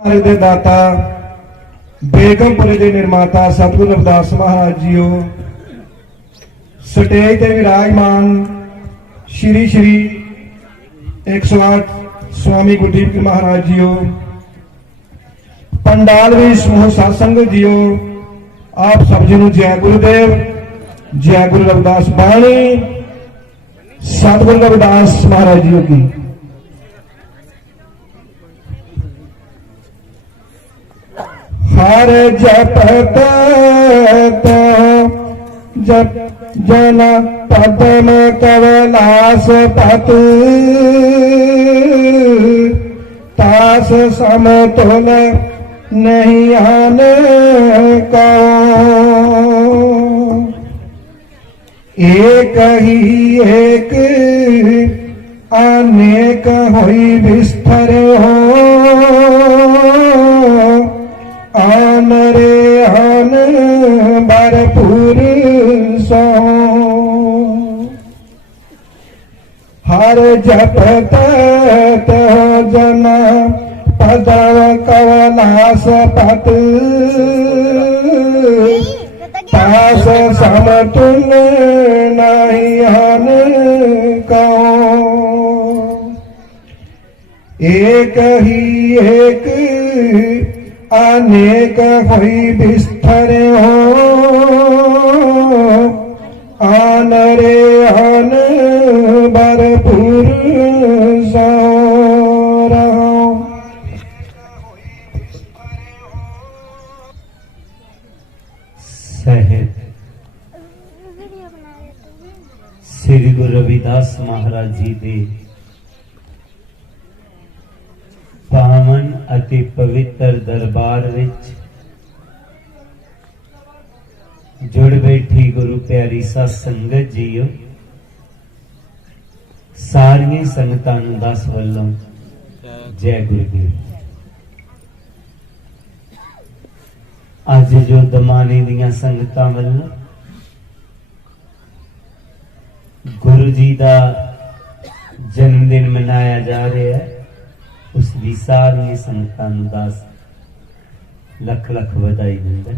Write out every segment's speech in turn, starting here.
दे दाता बेगमपुरे के निर्माता सतगुरु रविदास महाराज जीओ स्टेज ते विराजमान श्री श्री 108 स्वामी गुरदीप जी महाराज जीओ पंडाल भी समूह सत्संग जीओ आप सब जी जय गुरुदेव जय गुरु रविदास बाणी सतगुरु रविदास महाराज जीओ की हर जपत तो जप जन पद्म कवलास पत तास समतुल नहीं आने को एक ही एक अनेक होई विस्तर हो आन रे आन भरपूर सो हर जपत तो जना पदव कवलास पत तास समतुल नहीं आन को एक ही एक अनेक होई बिस्तर हो आन रे आन भरपूर सो रहो। साहिब श्री गुरु रविदास महाराज जी दे पावन अति पवित्र दरबार विच जुड़ बैठी गुरु प्यारी सा संगत जीओ सारियां संगतां नूं दस वल्लों जय गुरुदेव। अज जो दमाने दियां संगतां वल्लों गुरु जी दा जन्मदिन मनाया जा रहा है उसकी सारी संगतां नूं दस लख लख बधाई दिंदा।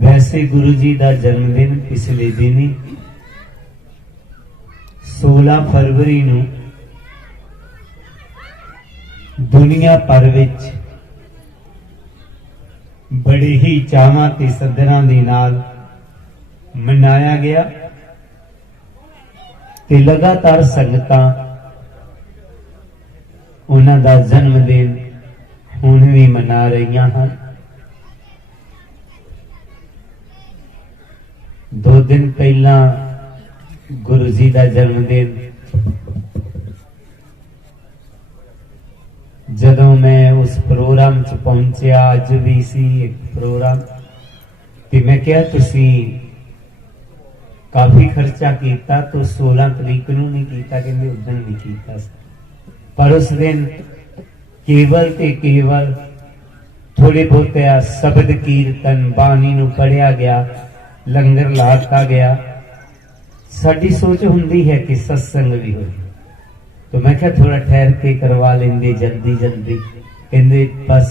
वैसे गुरु जी का जन्मदिन पिछले दिन ही 16 फरवरी नूं दुनिया भर विच बड़े ही चावां ते सदरां दे नाल मनाया गया ते लगातार संगतां उन्हां दा जन्मदिन हुण भी मना रही हैं। 2 दिन पहला गुरु जी का जन्मदिन जदों मैं उस प्रोग्राम च पहुंचा अज भी सी एक प्रोग्राम ते मैं क्या तुसी काफी खर्चा किया तो 16 तरीक नूं नहीं किया कि मैं उस दिन नहीं किया पर उस दिन केवल ते केवल थोड़े बहुत शब्द कीर्तन बाणी नूं पढ़िया गया लंगर लाता गया। साडी सोच हुंदी है कि सत्संग भी हो तो मैं क्या थोड़ा ठहर के करवा लेंगे जल्दी जल्दी कहंदे बस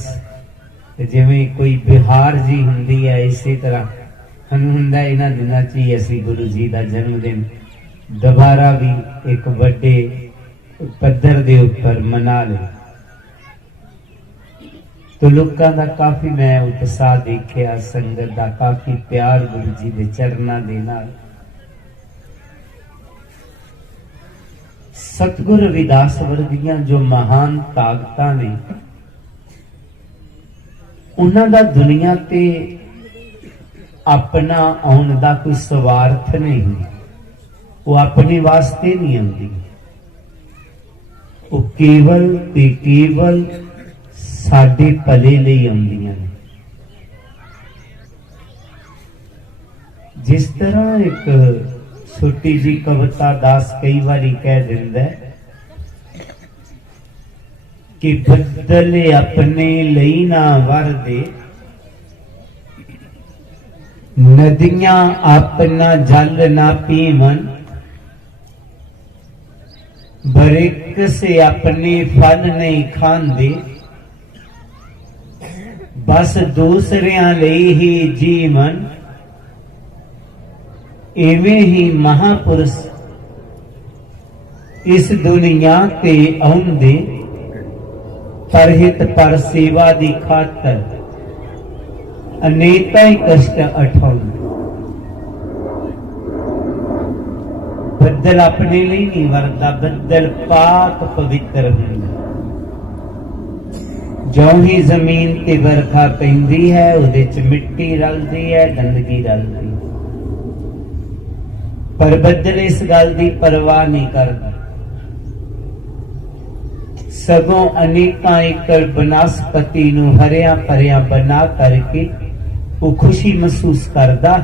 जिवें कोई बिहार जी हुंदी है इसी तरह सानूं हुंदा इन्हां दिनां च ही असीं गुरु जी का जन्मदिन दोबारा भी एक वड्डे पद्धर दे उपर मना ले तो लोगों का काफी मैं उत्साह देखिया संगत का काफी प्यार गुरु जी के चरणों दे नाल। सतगुरु रविदास वर्गियां जो महान ताकतां ने उन्हां दा दुनिया ते अपना आउण दा कोई स्वार्थ नहीं, वो अपने वास्ते नहीं आउंदी, वो केवल ते केवल साडे भले लई आउंदियां ने। जिस तरह एक छोटी जी कविता दास कई बारी कह दिंदा है कि बदले अपने लई ना वर दे नदियां अपना जल ना पीवन बरिक से अपने फल नहीं खांदे, बस दूसरियां ਲਈ ही जीवन। इवें ही महापुरुष इस दुनिया ते आउंदे परहित पर सेवा दी खातर अनेक ही कष्ट उठाउंदे। बदल अपने लिए नहीं वरदा, बदल पाक पवित्र हुंदा। जो ही जमीन ते बरखा पैंदी है उहदे च मिट्टी रलदी है, गंदगी रलदी है, पर बदल इस गल दी परवाह नहीं करदा। सगों अनेकां एकड़ बनस्पति नूं हरिया भरिया बना करके वो खुशी महसूस करदा।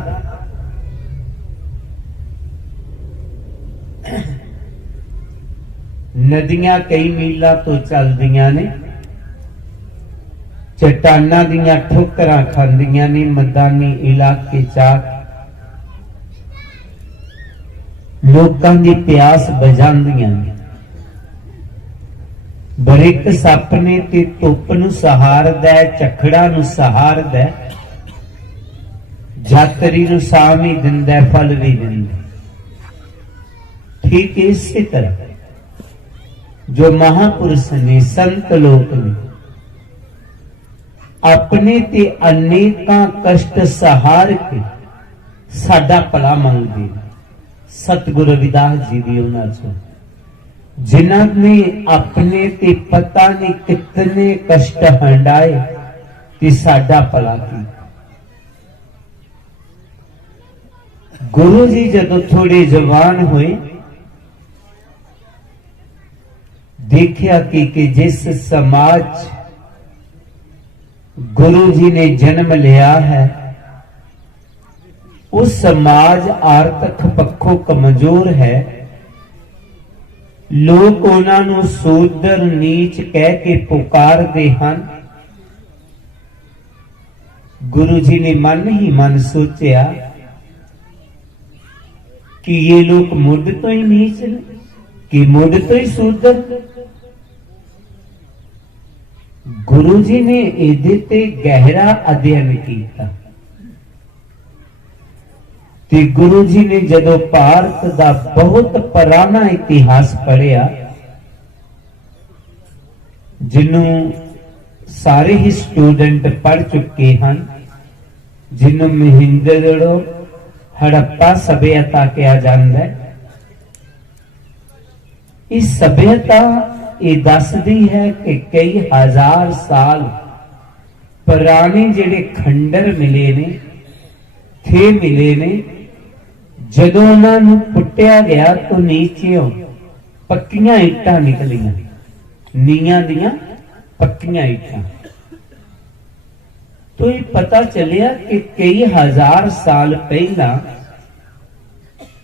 नदियां कई मीलों तो चलदियां ने, चट्टानां दियां ठोकरां खांदियां ने, मैदानी इलाके चा लोकां दी प्यास बुझांदियां ने। बरिक सप ने ते धुप नूं सहारदा है, झखड़ा नूं सहारदा है, जातरी नूं छां भी दिंदा है, फल भी दिंदा। ठीक इसी तरह जो महापुरुष ने, संत लोक ने अपने ते अनेकां कष्ट सहार के साडा भला मंगदे। सतगुरु रविदास जी भी उन्हां चों जिन्हां ने अपने ते पता नहीं कितने कष्ट हंडाए ते साडा भला कीता। गुरु जी जदों थोड़े जवान हुए, देखिया कि जिस समाज गुरु जी ने जन्म लिया है उस समाज आर्थिक पक्षों कमजोर है। लोग उन्होंने सूदर नीच कह के पुकारते हैं। गुरु जी ने मन ही मन सोचा कि ये लोग मुढ़ तो ही नीच ने, कि मुढ़ तो ही सूदर। गुरु जी ने इहदे ते गहरा अध्ययन किया ते गुरु जी ने जदों भारत का बहुत पुराना इतिहास पढ़िया, जिन्हों सारे ही स्टूडेंट पढ़ चुके हैं, जिन्हों महेंद्र हड़प्पा सभ्यता कहा जाता है। इस सभ्यता ये दसदी है कि कई हजार साल पुराने जेड़े खंडर मिले ने, थे मिले ने, जदों उन्होंने पुट्टिया गया तो नीचे पक्कियां ईटां निकलियां, नीयां दियां पक्कियां ईटां। तो ये पता चलिया कि कई हजार साल पहला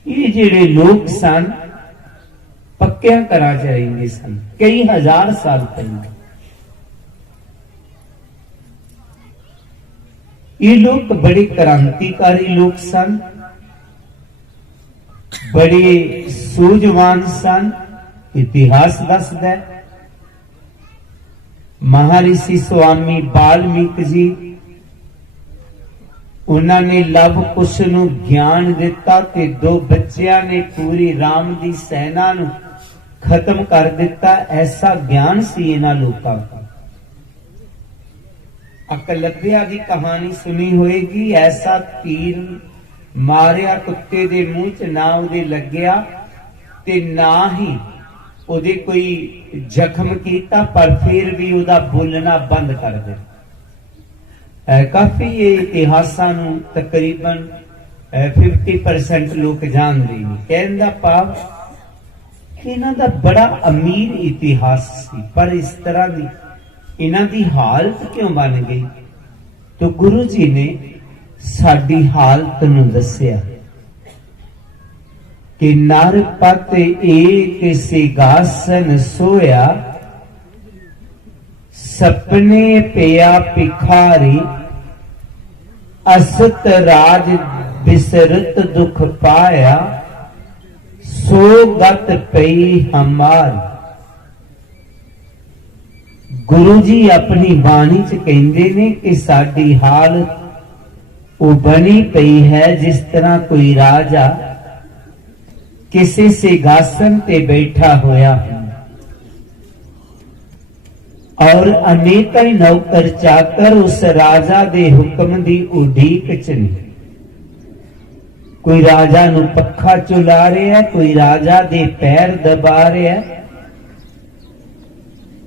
ये जेड़े लोग सन पक्किया घरां च रहिंदे सन, कई हजार साल पहले। ये लोग बड़े क्रांतिकारी लोग सन, बड़े सूझवान सन। इतिहास दसदा है महर्षि स्वामी वाल्मीकि जी उन्होंने लव कुश नूं ज्ञान दिता ते दो बच्चियां ने पूरी राम दी सेना नूं खत्म कर दिता। ऐसा ज्ञान सी इन्हां लोकां का। अकलव्या की कहानी सुनी होएगी। ऐसा तीर मारिया कुत्ते दे मुंह च, ना उहदे लग्या ते ना ही उहदे कोई जख्म कीता, पर फिर भी उहदा बोलना बंद कर दिता। काफी ये इतिहासां नूं तकरीबन 50% लोग जानते हैं। कहने दा भाव कि इन्हां दा बड़ा अमीर इतिहास सी, पर इस तरह दी इन्हां दी हालत क्यों बन गई? तो गुरु जी ने साडी हालत नूं दस्सिया कि नर पत एक सिंहासन सोया, सपने पिया भिखारी, असत राज बिसरत दुख पाया, सो गत पई हमार। गुरु जी अपनी बाणी च कहंदे ने कि साडी हालत वो बनी पई है जिस तरह कोई राजा किसी सिंहासन ते बैठा होया और अनेक नौकर चाकर उस राजा दे हुक्म दी उडीक च ने। कोई राजा नू पखा चुला रहा है, कोई राजा दे पैर दबा रहा है।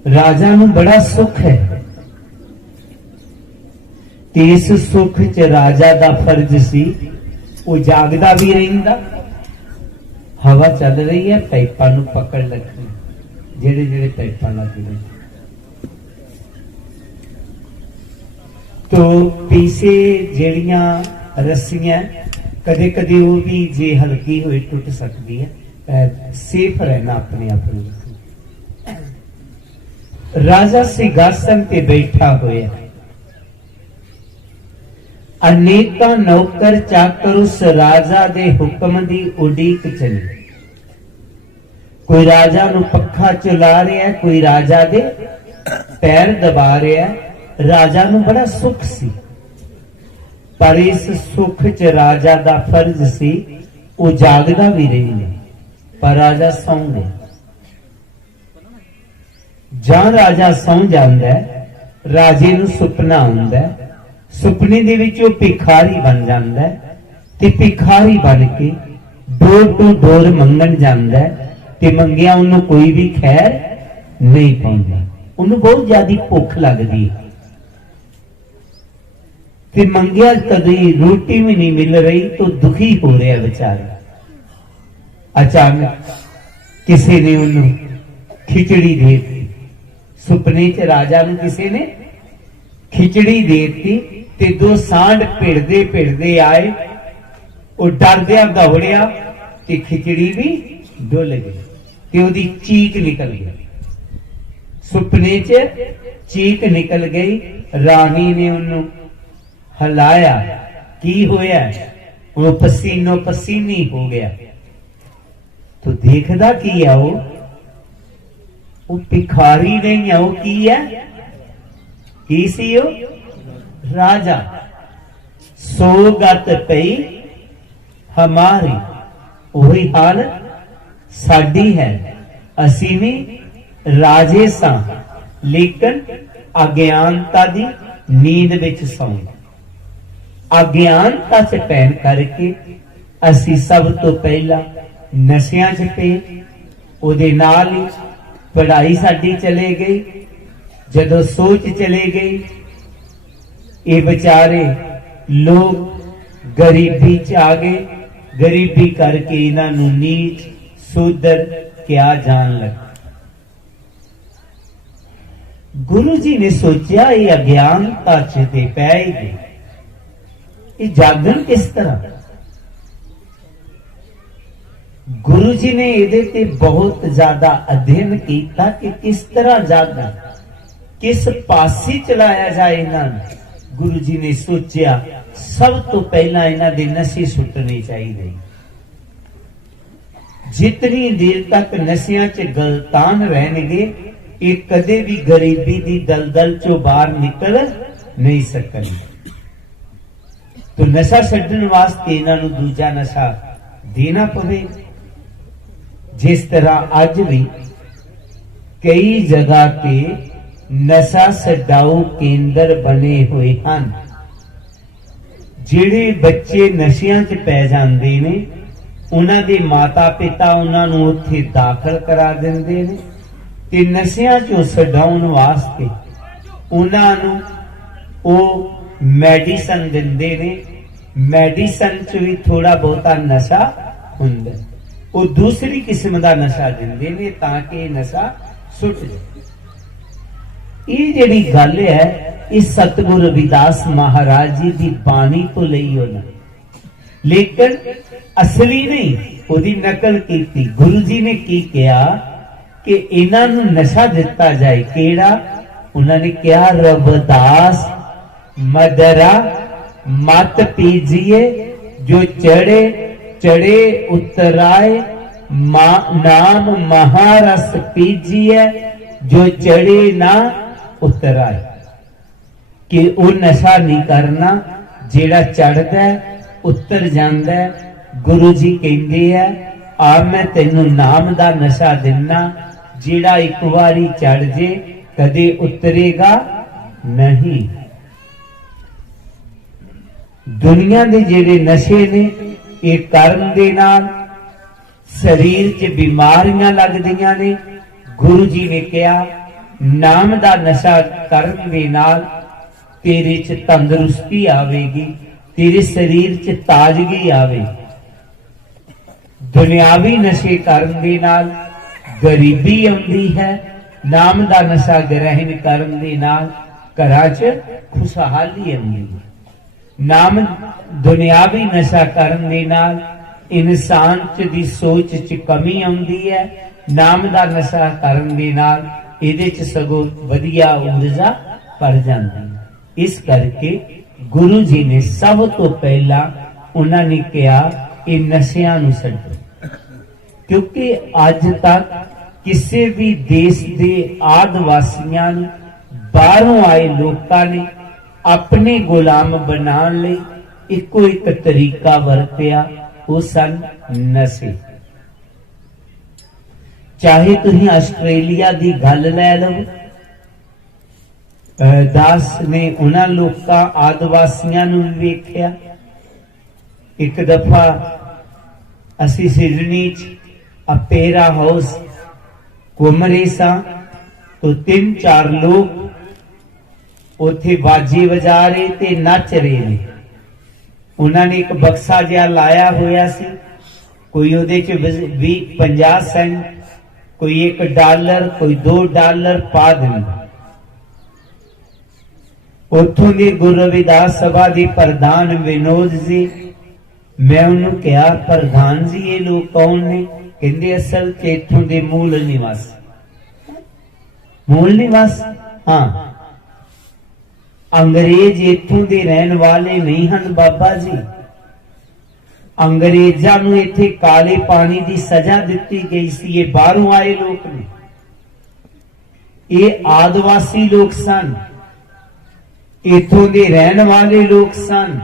राजा नू बड़ा सुख है ते इस सुख च राजा दा फर्ज सी वो जागदा भी रहिंदा। हवा चल रही है, पाइपां नू पकड़ रखनी, जेड़े जेड़े पाइपां लग रहे तो पीछे जेड़ियां रस्सियां कदे कदे वो भी जे हल्की हुई टुट सकती है। सेफ रहना अपने आप में। राजा सिंहासन पे बैठा होया, अनेका नौकर चाकर उस राजा दे हुक्म दी उडीक चले। कोई राजा नू पखा चला रहा है, कोई राजा दे पैर दबा रहा है। राजा नू बड़ा सुख सी, पर इस सुख च राजा दा फर्ज सी वो जागदा भी रही। पर राजा सौ गया। जहां राजा सौ जांदा है, राजे नू सुपना आउंदा है। सुपने दे विच वो भिखारी बन जांदा है ते भिखारी बन के डोर टू डोर मंगण जांदा है ते मंगिया उन्होंने कोई भी खैर नहीं पाउंदा। उन्होंने बहुत ज्यादा भुख लगदी है ते मंगिया कदी रोटी भी नहीं मिल रही तो दुखी हो रहा बेचारा। अचानक किसी ने उन्होंने खिचड़ी दे दी। सुपने च राजा नू किसी ने खिचड़ी दे दी ते दो सांड भिड़दे भिड़दे आए। वो डरदिया दौड़िया ते खिचड़ी भी डुल गई ते ओदी चीख निकल गई। सुपने च चीख निकल गई। रानी ने उन्होंने हलाया, की होया? वो पसीनो पसीनी हो गया। तो देखदा की है वो भिखारी नहीं है, वो की है? की सी वो? राजा। सोगत पई हमारी, वही हालत साडी है। असी भी राजे सा, लेकिन अज्ञानता दी नींद विच सौ। अज्ञानता च पैन करके असी सब तो पहला नशियां च पे, उहदे नाल ही पढ़ाई साडी चले गई। जदों सोच चले गई, ये बेचारे लोग गरीबी च आ गए। गरीबी करके इन्हां नूं नीच सूदर क्या जान लगा। गुरु जी ने सोचा ये अज्ञानता च ते पै ही गई, ये जागण किस तरह? गुरु जी ने इहदे ते बहुत ज्यादा अध्ययन किया कि किस तरह जागण, किस पासे चलाया जाए इन्हां नूं। गुरु जी ने सोचा सब तो पहला इन्हां दे नशे सुटने चाहिए। जितनी देर तक नशियां च गलतान रहणगे, ये कदे भी गरीबी दी दलदल चों बाहर निकल नहीं सकणगे। तो नशा छड्डण वास्ते इन्हां नूं दूजा नशा देना पवे। जिस तरह अज भी कई जगह ते नशा छडाऊ केंद्र बने हुए हैं। जिहड़े बच्चे नशियां च पै जांदे ने, उन्हां दे माता पिता उन्हां नूं उत्थे दाखल करा दिंदे ने ते नशियां चों छडाउण वास्ते उन्हां नूं ओ मैडिसन दिंदे ने। मैडिसन च भी थोड़ा बहुता नशा हुंदा, वो दूसरी किस्म का नशा दिंदे ने ताकि नशा सुट जाए। ये जिहड़ी गल है, इस सतगुरु रविदास महाराज जी की बाणी तो लई उन्होंने, लेकिन असली नहीं, उसकी नकल की। गुरु जी ने की किया कि इन्हां नूं नशा दिता जाए। केड़ा? उन्होंने कहा रविदास मदरा मत पीजिए, जो चढ़े चढ़े उतराए नाम महारस पीजिए जो चढ़े ना उतराए, कि वो नशा नहीं करना जेड़ा चढ़दा उतर जांदा है। गुरु जी कहंदे है आ मैं तेनू नाम दा नशा दिना, जेड़ा एक बारी चढ़ जे कदे उतरेगा नहीं। दुनिया दे जेड़े नशे ने ये करन दे नाल शरीर च बीमारियां लगदियां ने। गुरु जी ने कहा नाम दा नशा करन दे नाल तेरे च तंदुरुस्ती आवेगी, तेरे शरीर च ताजगी आवेगी। दुनियावी नशे करन दे नाल गरीबी आउंदी है, नाम दा नशा ग्रहण करन दे नाल घरां च खुशहाली आउंदी है। नाम दुनियावी नशा करन दे नाल इंसान च दी सोच च कमी आउंदी है। नाम दा नशा करन दे नाल इहदे च सगों वधिया ऊर्जा भर जांदी है। इस करके गुरु जी ने सब तो पहला उन्होंने कहा ये नशियां नूं छड्डो, क्योंकि अज तक किसी भी देश के आदिवासियों नूं बाहरों आए लोगों ने अपने गुलाम बनाने लई इको एक तरीका वरतिया, वो सन नशे। चाहे तुसीं आस्ट्रेलिया की गल लै लो, दास ने उन्हां लोकां आदिवासियों नूं वेख्या। एक दफा असी सिडनी च अपेरा हाउस घूम रहे सां, तो 3-4 लोग उत्थे बाजे बजा रहे ते नच रहे ने। उन्होंने एक बक्सा जिहा लाया होया सी, कोई उहदे च 20-50 सेंट, कोई $1, कोई $2 पा दिंदा। उथों के गुरु रविदास सभा के प्रधान विनोद जी, मैं उन्होंने कहा प्रधान जी ये लोग कौन ने? कहते असल च इथों के मूल निवासी। मूल निवासी? हाँ, अंग्रेज इथों के रहन वाले नहीं हैं बाबा जी। अंग्रेजा नूं इत्थे काले पानी की सजा दी गई सी, ये बाहरों आए लोग ने, ये आदिवासी लोग सन, इथों के रहन वाले लोग सन।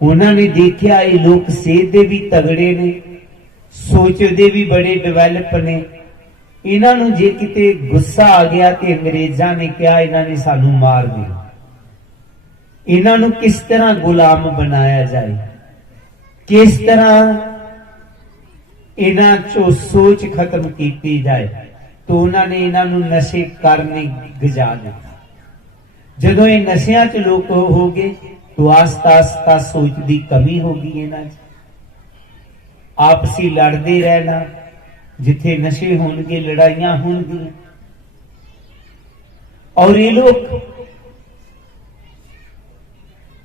उन्होंने देखा ये लोग सेहत दे भी तगड़े ने, सोच दे भी बड़े डिवेलप ने। इन्हों जे किते गुस्सा आ गया तो अंग्रेजा ने कहा इन्होंने सानू मार दिया। इन्हों किस तरह गुलाम बनाया जाए, किस तरह इन्हां चो सोच खत्म की जाए, तो उन्होंने इन्हों नशे करने गजा दिया। जदों ये नशियां च लोग हो गए तो आस्ता आस्ता सोच की कमी हो गई। इन्हां आपसी लड़ते रहना, जिथे नशे होंगे लड़ाइयां होंगी, और ये लोग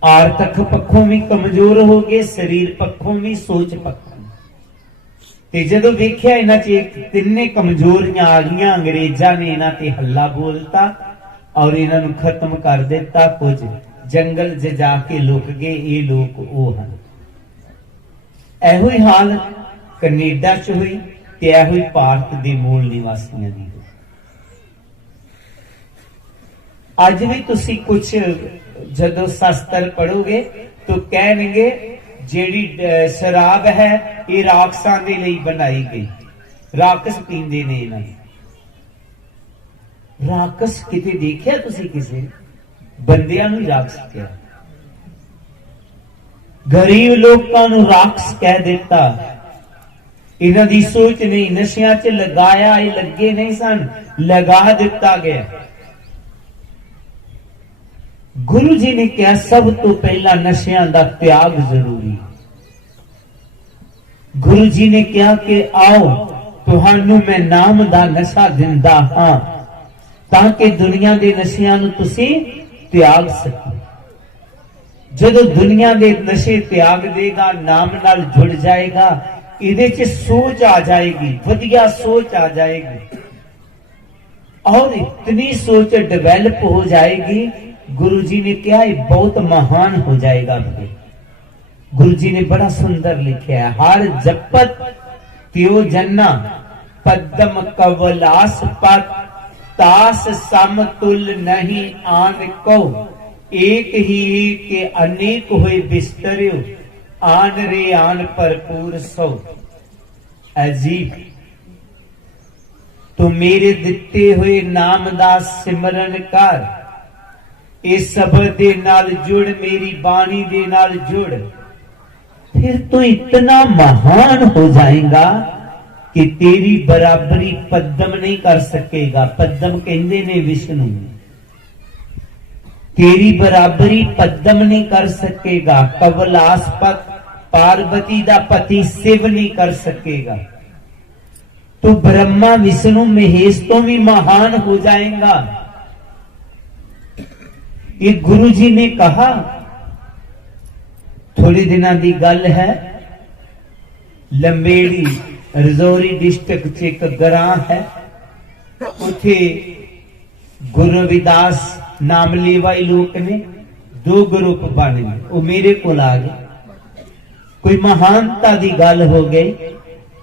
आर्थिक पक्षों भी कमजोर हो गए, शरीर पक्षों भी, सोच पक्षों। ते जदों वेख्या इन्हां च एक तिन्ने कमजोरियां आ गईयां, अंग्रेजा ने इन्हां ते हल्ला बोलता और इन्हां नूं खत्म कर दिता। कुछ जंगल च जाके लुक गए, ये लोग वो हैं। एहो ही हाल कनेडा च हुई ते एहो ही भारत के मूल निवासियों की। अज भी तुसी कुछ जदों शास्त्र पढ़ोगे तो कहणगे जेड़ी शराब है ये राक्षसां दे लई बनाई गई, राक्षस पींदे ने इन्हां। राक्षस किते देखिया तुसी? किसे बंदियां नूं राक्षस कहा, गरीब लोकां नूं राक्षस कह दिता। इन्हां दी सोच नहीं, नशियां च लगाया, ये लगे नहीं सन, लगा दिता गया। गुरु जी ने कहा सब तो पहला नशियां दा त्याग जरूरी है। गुरु जी ने कहा कि आओ तुहानू मैं नाम दा नशा दिंदा हां, ताकि दुनिया के नशियां नूं तुसी त्याग सको। जदों दुनिया के नशे त्याग देगा, नाम नाल जुड़ जाएगा, इहदे च सोच आ जाएगी, वधिया सोच आ जाएगी, और इतनी सोच डेवलप हो जाएगी। गुरु जी ने कहा बहुत महान हो जाएगा। गुरु जी ने बड़ा सुंदर लिखा है, हर जपत त्यो जन्ना पद्म कवलास पत तास समतुल नहीं आन को एक ही के अनेक हुए बिस्तरियो आन रे आन भरपूर सो। अजीब तो मेरे दिते हुए नाम दा सिमरन कर, इस शब्द दे नाल जुड़, मेरी बाणी दे नाल जुड़, फिर तो इतना महान हो जाएगा कि तेरी बराबरी पद्म नहीं कर सकेगा। पद्म कहते ने विष्णु, तेरी बराबरी पद्म नहीं कर सकेगा, कवलास्पत पार्वती दा पति शिव नहीं कर सकेगा, तो ब्रह्मा विष्णु महेश तो भी महान हो जाएगा। ये गुरु जी ने कहा। थोड़े दिनों की गल है, लंबेड़ी रजौरी डिस्ट्रिक्ट च एक ग्रां है, उथे गुरु रविदास नाम लेवाई लोग ने दो ग्रुप बन गए। वो मेरे को आ गए, कोई महानता की गल हो गई,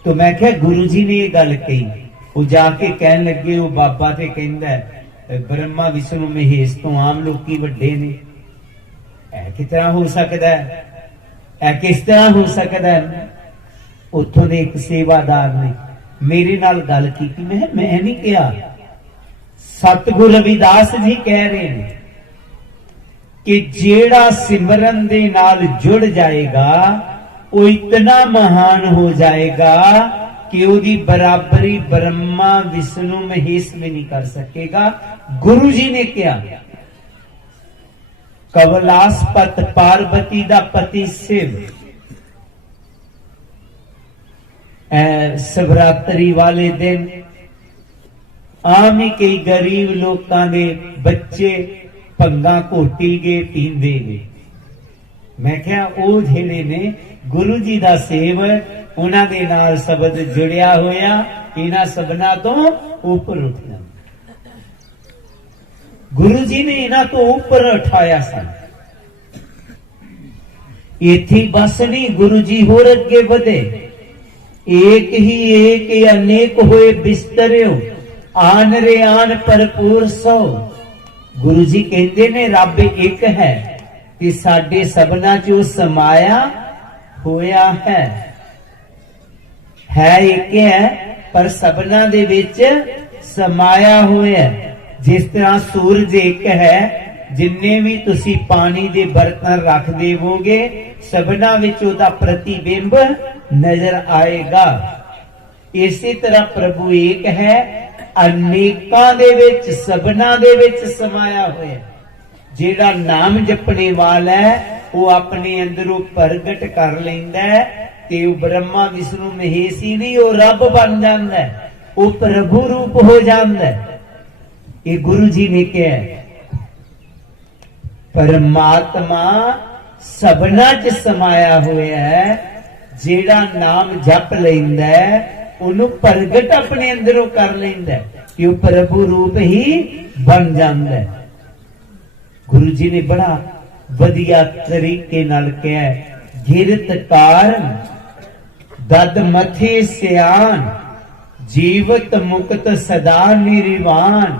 तो मैं क्या गुरु जी ने ये गल कही। वो जाके कहन लगे, वो बाबा ते कहंदा है ब्रह्मा विष्णु महेश तो आम लोग वड्डे ने, किस तरह हो सकता है, किस तरह हो सकता है। उथों दे एक सेवादार ने मेरे नाल गल की, मैं नहीं कहा, सतगुरु रविदास जी कह रहे हैं कि जेड़ा सिमरन दे नाल जुड़ जाएगा वो इतना महान हो जाएगा कि उसकी बराबरी ब्रह्मा विष्णु महेश में नहीं कर सकेगा। गुरु जी ने क्या, कवलास्पत पार्वती दा पति शिव, शिवरात्रि वाले दिन आम ही कई गरीब लोगों के बच्चे भंगा घोटी गए पींदे गए। मैं क्या वो जेड़े ने गुरु जी का सेव, उन्हां दे नाल शब्द जुड़िया होया, इन्हां सबना तो ऊपर उठना। गुरु जी ने इन्हां तो ऊपर उठाया सन। इत्थे बस नहीं, गुरु जी होर अगे वधे, एक ही एक अनेक होए बिस्तरियो आन रे आन भरपूर सो। गुरु जी कहते ने रब एक है कि साडे सबना चो समाया होया है एक है पर सबना दे विच समाया होया। जिस तरह सूरज एक है, जिन्ने भी तुसी पानी दे बर्तन रख देवोगे सबना विच ओदा प्रतिबिंब नजर आएगा। इसी तरह प्रभु एक है, अनेकां दे विच सबना दे विच समाया होया। जेड़ा नाम जपने वाला है वो अपने अंदरों प्रगट कर लेंदा है ते वो ब्रह्मा विष्णु महेश ही नहीं, वो रब बन जाता है, वो प्रभु रूप हो जाता है। ये गुरु जी ने कहा, परमात्मा सबना च समाया होया है। जेड़ा नाम जप लेंदा है उन्हें प्रगट अपने अंदरों कर लेंदा है कि वो प्रभु रूप ही बन जाता है। गुरु जी ने बड़ा वधिया तरीके नाल कहा, गिरत कारण दद मथे सियान जीवत मुक्त सदा निर्वाण।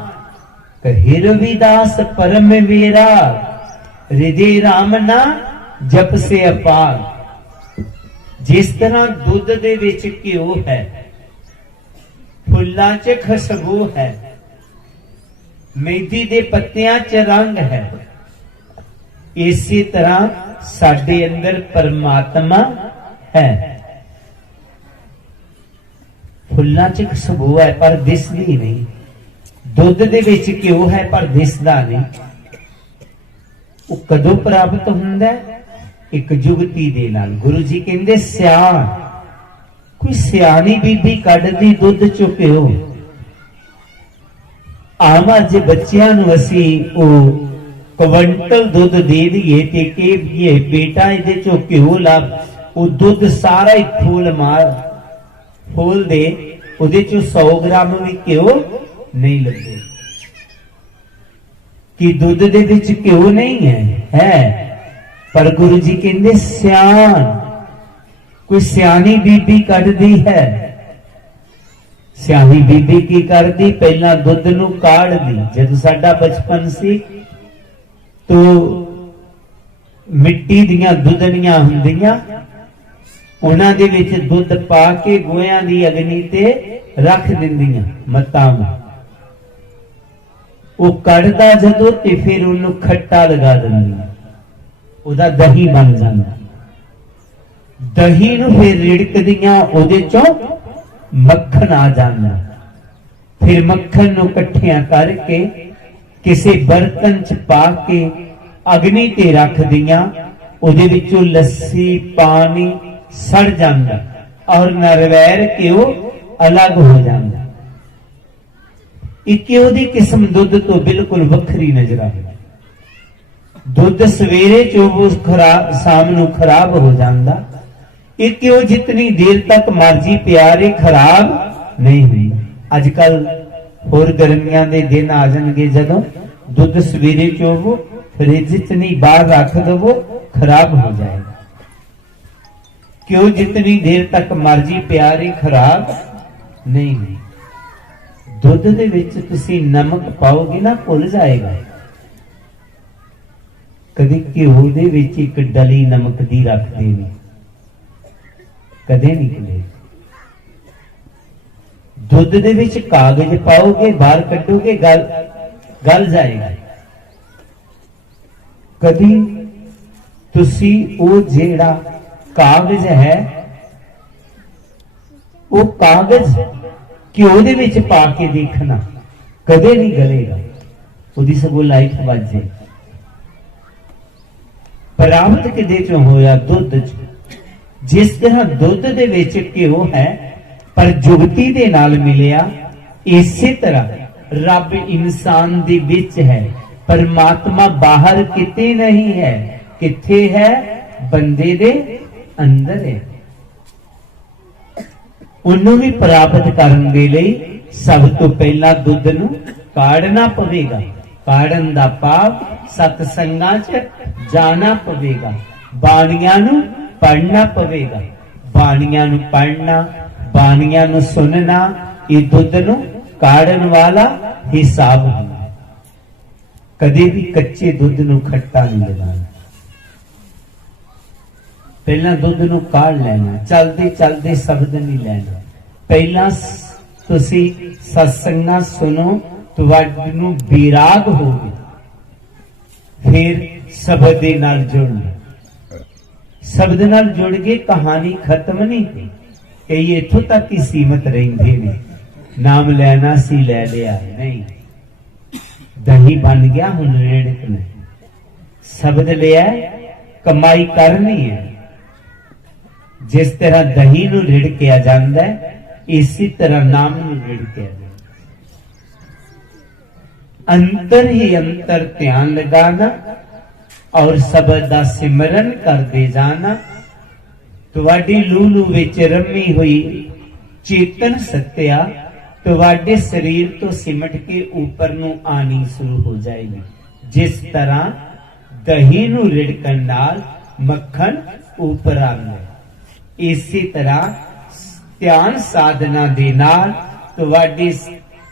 कहि रविदास परम मेरा हृदय राम ना जप से अपार। जिस तरह दुध दे विच घिओ है, फुल्लां च खुशबू है, मेथी दे पत्तियां च रंग है, इसी तरह साडे अंदर परमात्मा है। फुल्लां च खुशबू है पर दिसदी नहीं, दुध दे विच घिओ है पर दिसदा नहीं। वो कदों प्राप्त हुंदा है? एक जुगती दे नाल। गुरु जी कहंदे सियाण, कोई सियाणी बीबी कढदी दुध चो घिओ। आम अज बच्चियां नूं असीं ओ क्विंटल दुध दे दईए ते कहिए बेटा इहदे चो घिओ ला, वो दुध सारा ही खोल दे, उहदे चो 100 ग्राम भी घिओ नहीं लगे कि दुध दे विच घिओ नहीं है। पर गुरु जी कहते सियाण कोई सियानी बीबी कढ़दी है। सियानी बीबी की करदी पहला दुध नूं काढ़दी। जदों साडा बचपन सी तो मिट्टी दियां दुधनियां हुंदियां उन्हां दे विच दुध पा के गोयां दी अग्नि ते रख दिंदियां मत्तां नूं। वो कढ़दा जदों ते फिर उन्नू खट्टा लगा दिंदियां, उहदा दही बन जांदा। दही नूं फिर रिड़कदियां, उहदे चों मक्खन आ जांदा। फिर मक्खन नूं इकट्ठियां करके किसी बर्तन च पा के अग्नि ते रख दियां, उहदे विचों लस्सी पानी सड़ जांदा और नरवैर घ्यो अलग हो जांदा। एक ओहदी किस्म दुध तो बिल्कुल वखरी नजर आवे। दुध सवेरे जो वो शाम नूं खराब हो जांदा। एक वो जितनी देर तक मर्जी प्यारे खराब नहीं हुई। अजकल होर गर्मियां दे दिन आ जाणगे, जदों दुध सवेरे चोवो फ्रिज च नहीं बाहर रख दवो खराब हो जाएगा। क्यों जितनी देर तक मर्जी प्यारे खराब नहीं हुई। दुध दे विच तुसी नमक पाओगे ना भुल जाएगा। कदी घ्यो दे विच एक डली नमक दी रख देनी, कदे नहीं खुले। दुध दे विच कागज पाओगे बाहर कटोगे गल जाएगा। कदी तुसी वो जेड़ा कागज है वो कागज घ्यो दे विच पा के देखना, कदे नहीं गलेगा। उहदी सगों लाइफ बच जाए। प्राप्त किदे चों होया? दुध च। जिस तरह दुध दे विच घ्यो है पर जुगती दे नाल मिलिया, इसे तरह रब इंसान दे विच है। परमात्मा बाहर किते नहीं है। किथे है? बंदे दे अंदर है। उन्होंने भी प्राप्त करने दे लई सब तो पहला दुध नूं काढ़ना पवेगा। काढ़न दा पाप सतसंगां च जाना पवेगा। बाणियां नूं पढ़ना पवेगा। बाणियां नूं पढ़ना, बाणियां नूं सुनना, ये दुध नूं काढ़न वाला हिसाब है। कदे भी कच्चे दुध नूं खट्टा नहीं लगाना। पहला दुध नूं काढ़ लेना, चलते चलते शब्द नहीं लेना। पहला तुसी सत्संगां सुनो, तुहानू विराग होवे, फिर शब्द दे नाल जुड़ना। शब्द नाल जुड़ के कहानी खत्म नहीं हुई। कई इथों तक ही सीमित रहिंदे ने, नाम लेना सी ले लिया, नहीं दही बन गया हुण रेड़कना। शब्द लिया कमाई करनी है। जिस तरह दही नूं रिड़किया जांदा है, इसी तरह नाम नूं रिड़किया जांदा। अंतर ही अंतर ध्यान लगाना और शब्द दा सिमरन करदे जाना। तुहाडी लूलू विच रमी हुई चेतन सत्या तुहाडे शरीर तो सिमट के ऊपर नूं आनी शुरू हो जाएगी। जिस तरह दही नूं रिड़कण नाल मक्खन ऊपर आंदा है, इसी तरह ध्यान साधना दे नाल तुहाडी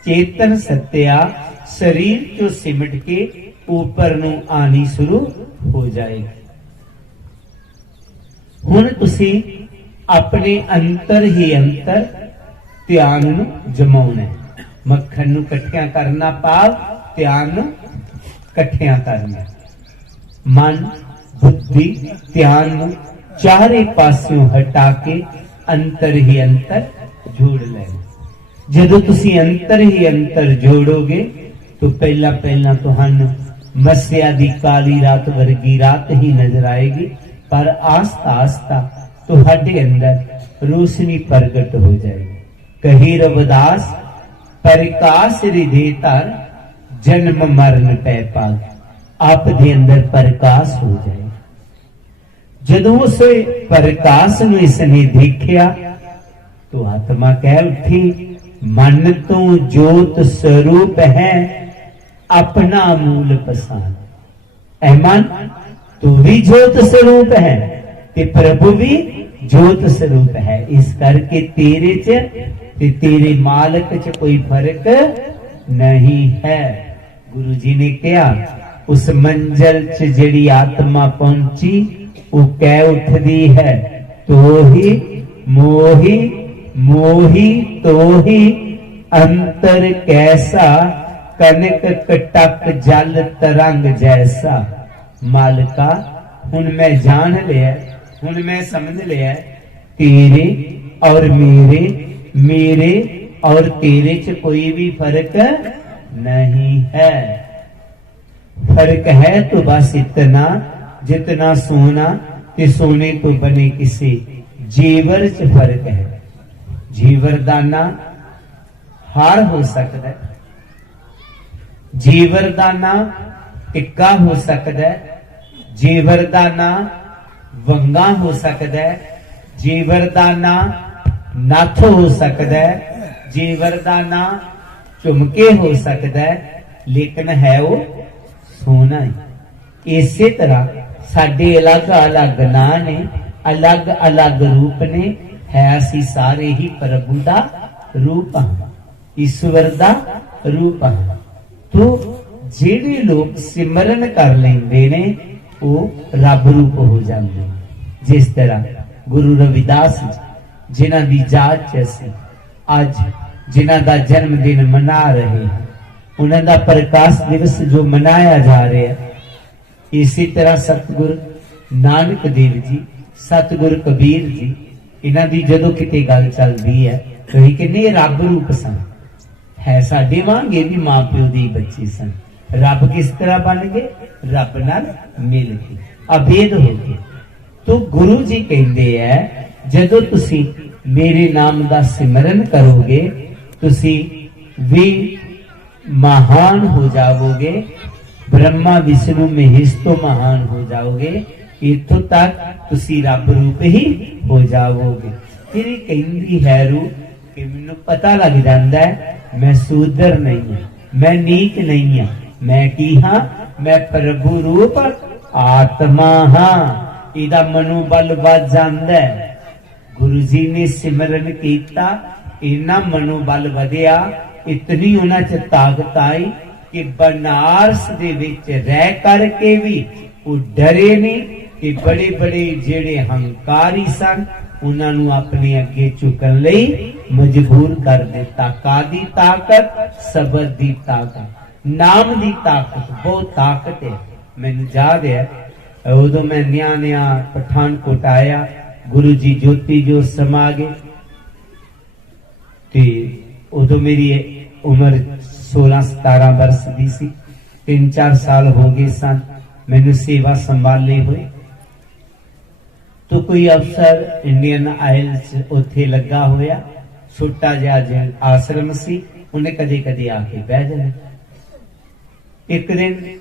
चेतन सत्या शरीर तो सिमट के ऊपर नूं आनी शुरू हो जाएगी। हुण तुसी अपने अंतर ही अंतर ध्यान नूं जमाउणा है। मक्खन नूं इकट्ठियां करना पाव ध्यान नूं इकट्ठियां करना। मन बुद्धि ध्यान नूं चारे पासों हटा के अंतर ही अंतर जोड़ लेना। जदों तुसी अंतर ही अंतर जोड़ोगे तो पहला पहला तुहानू मस्या दी काली रात वर्गी रात ही नजर आएगी, पर आस्ता आस्ता तुहाडे अंदर रोशनी प्रगट हो जाएगी। कही रविदास प्रकाश रिधे तर जन्म मरण पै पाग। आप दे अंदर प्रकाश हो जाए। जदों उस प्रकाश नूं इसने देखिया तो आत्मा कह उठी, मन तो जोत स्वरूप है अपना मूल पसान। ऐ मन तू भी ज्योत स्वरूप है ते प्रभु भी ज्योत स्वरूप है। इस करके तेरे च ते तेरे मालक च कोई फर्क नहीं है। गुरु जी ने कहा उस मंजिल च जिहड़ी आत्मा पहुंची वो कह उठदी है तो ही मोही मोही तो ही अंतर कैसा कनक कटक जल तरंग जैसा। मालका हुन मैं जान लिया, हुन मैं समझ लिया तेरे और मेरे और तेरे च कोई भी फर्क नहीं है। फर्क है तो बस इतना जितना सोना ते सोने तो बने किसी जेवर च फर्क है। जीवरदाना हार हो सकता है, जीवरदाना टिक्का हो सकता है, जीवरदाना वंगा हो सकता है, जीवरदाना नथ हो सकता है, जीवरदाना झुमके हो सकता है, लेकिन है वो सोना ही। इसी तरह साडे अलग अलग ना ने, अलग अलग रूप ने, है असी सारे ही प्रभु दा रूप हाँ, ईश्वर दा रूप हाँ। तो जेड़े लोग सिमरन कर लेंदे ने वो रब रूप हो जाते हैं। जिस तरह गुरु रविदास जिन्हां दी जात च असीं अज जिन्हां दा जन्म दिन मना रहे हैं, उन्हां दा प्रकाश दिवस जो मनाया जा रहा है, इसी तरह सतगुरु नानक देव जी, सतगुरु कबीर जी, इन्हां दी जदों किते गल चलदी है तो ये कहने रब रूप सन, है साडे वांग ये भी मां प्यो दी बच्चे सन। रब किस तरह बन गए? रब नाल मिल के अभेद हो गए। तो गुरु जी कहते हैं जदों तुसी मेरे नाम दा सिमरन करोगे तुसी भी महान हो जाओगे, ब्रह्मा विष्णु महेश तो महान हो जाओगे, इथों तक तुसी रब रूप ही हो जाओगे। फिर कहती है रूह कि मैनू पता लग जाता है मैं सूदर नहीं हूं, मैं नीच नहीं हूं, मैं की हाँ, मैं प्रभु रूप आत्मा हाँ। इहदा मनोबल वध जांदा है। गुरु जी ने सिमरन किया, इन्ना मनोबल वधिया, इतनी उन्हां च ताकत आई कि बनारस दे विच रह करके भी वो डरे नहीं कि बड़े बड़े जेड़े हंकारी सन उन्होंने अपने अगे झुकन लई मजबूर कर दिता। कादी ताकत? सबर दी ताकत, नाम दी ताकत, बहुत ताकत है। मैनू याद है उदों मैं नया पठानकोट आया, गुरु जी ज्योति जो समा गए, उदों मेरी उम्र 16-17 वर्ष की सी, 3-4 साल हो गए सन मैनू सेवा संभाले हुए। तो कोई अफसर इंडियन आयल उत्थे लगा होया, छोटा जिहा आश्रम सी, उन्हें कदे कदे आके बह जाना। एक दिन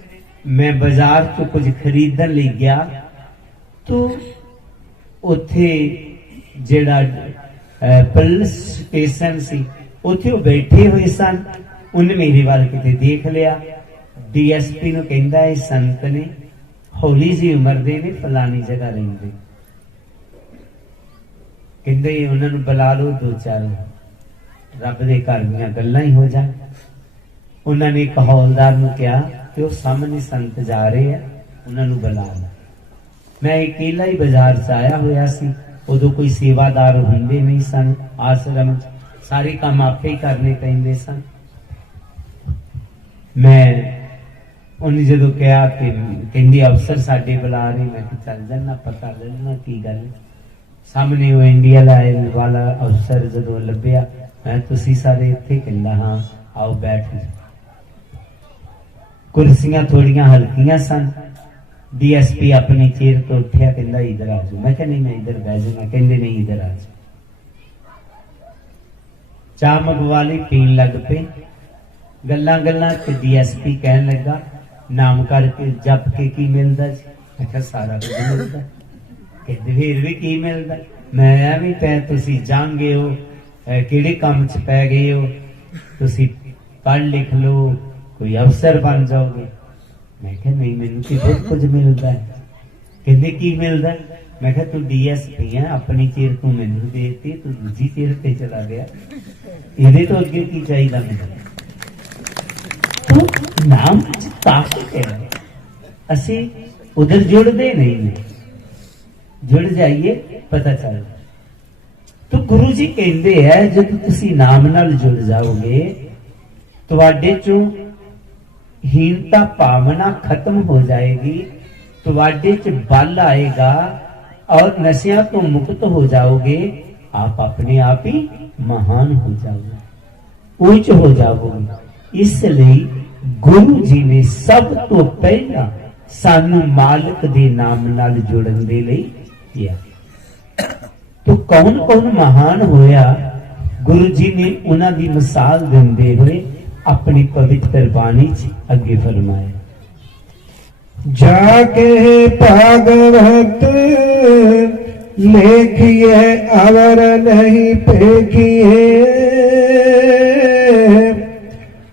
मैं बाजार चो कुछ खरीदन लई गया तो उत्थे जिहड़ा पुलिस स्टेशन सी उत्थे वो बैठे हुए सन। उन्हें मेरे वाल किते देख लिया, डीएसपी नूं कहंदा है संत ने हौली जी उम्र दे ने फलानी जगह रहिंदे, कहंदे उन्हां नूं बुला लो, 2-4 रब दे घर दीयां गल्लां ही हो जाण। उन्होंने एक हौलदार नूं कहा कि वो सामने संत जा रहे हैं, उन्होंने बुला लो। मैं अकेला ही बाजार च आया होया सी, उदों कोई सेवादार हुंदे नहीं सन, आश्रम सारे काम आपे ही करने पैंदे सन। मैं उन्हें जो कहा कि कहंदी अफसर साडे बुला रहे, मैं चल जाना पता लेना की गल। सामने वो इंडिया वाला अफसर जो लभ्या, मैं तुसी सारे इत्थे, कहंदा हाँ आओ बैठ जाओ। कुर्सियां थोड़ियां हल्कियां सन। डीएसपी अपनी चेयर तो उठिया, कहंदा इधर आ जाओ। मैं कहा नहीं मैं इधर बह जाऊंगा, कहंदे नहीं इधर आ जाओ। चाह मंगवा ली, पीन लग पे, गल्लां गल्लां ते डीएसपी कहन लगा नाम करके जप के की मिलदा जी? मैं कहा सारा कुछ मिलदा। कहंदे फिर भी की मिलदा? मैं भी पै तुसी जांगे हो, किहड़े काम च पै गए हो, तुसी पढ़ लिख लो, कोई अफसर बन जाओगे। मैं कहा नहीं मैनू तो बहुत कुछ मिलता है। कहते की मिलता? मैं कहा तू DSP है, अपनी चेयर तू मैनू देती, तू दूजी चेयर ते चला गया, ये तो अगे की चाहिए मैंने? तो नाम ताकत है, असी उधर जुड़ते नहीं ने, जुड़ जाइए पता चल। तो गुरु जी कहते हैं जब तुसी नाम नाल जुड़ जाओगे तुहाडे चों हीनता भावना खत्म हो जाएगी, तुहाडे च बल आएगा और नशिया तो मुक्त हो जाओगे, आप अपने आप ही महान हो जाओगे, उच्च हो जाओगे। इसलिए गुरु जी ने सब तो पहला सानू मालिक दे नाम नाल जुड़न दे लई किया। तो कौन कौन महान होया, गुरु जी ने उन्हां दी मिसाल दिंदे हुए अपनी पवित्र बाणी च अगे फरमाया, जाके भागवत लेखिए अवर नहीं पेखिए,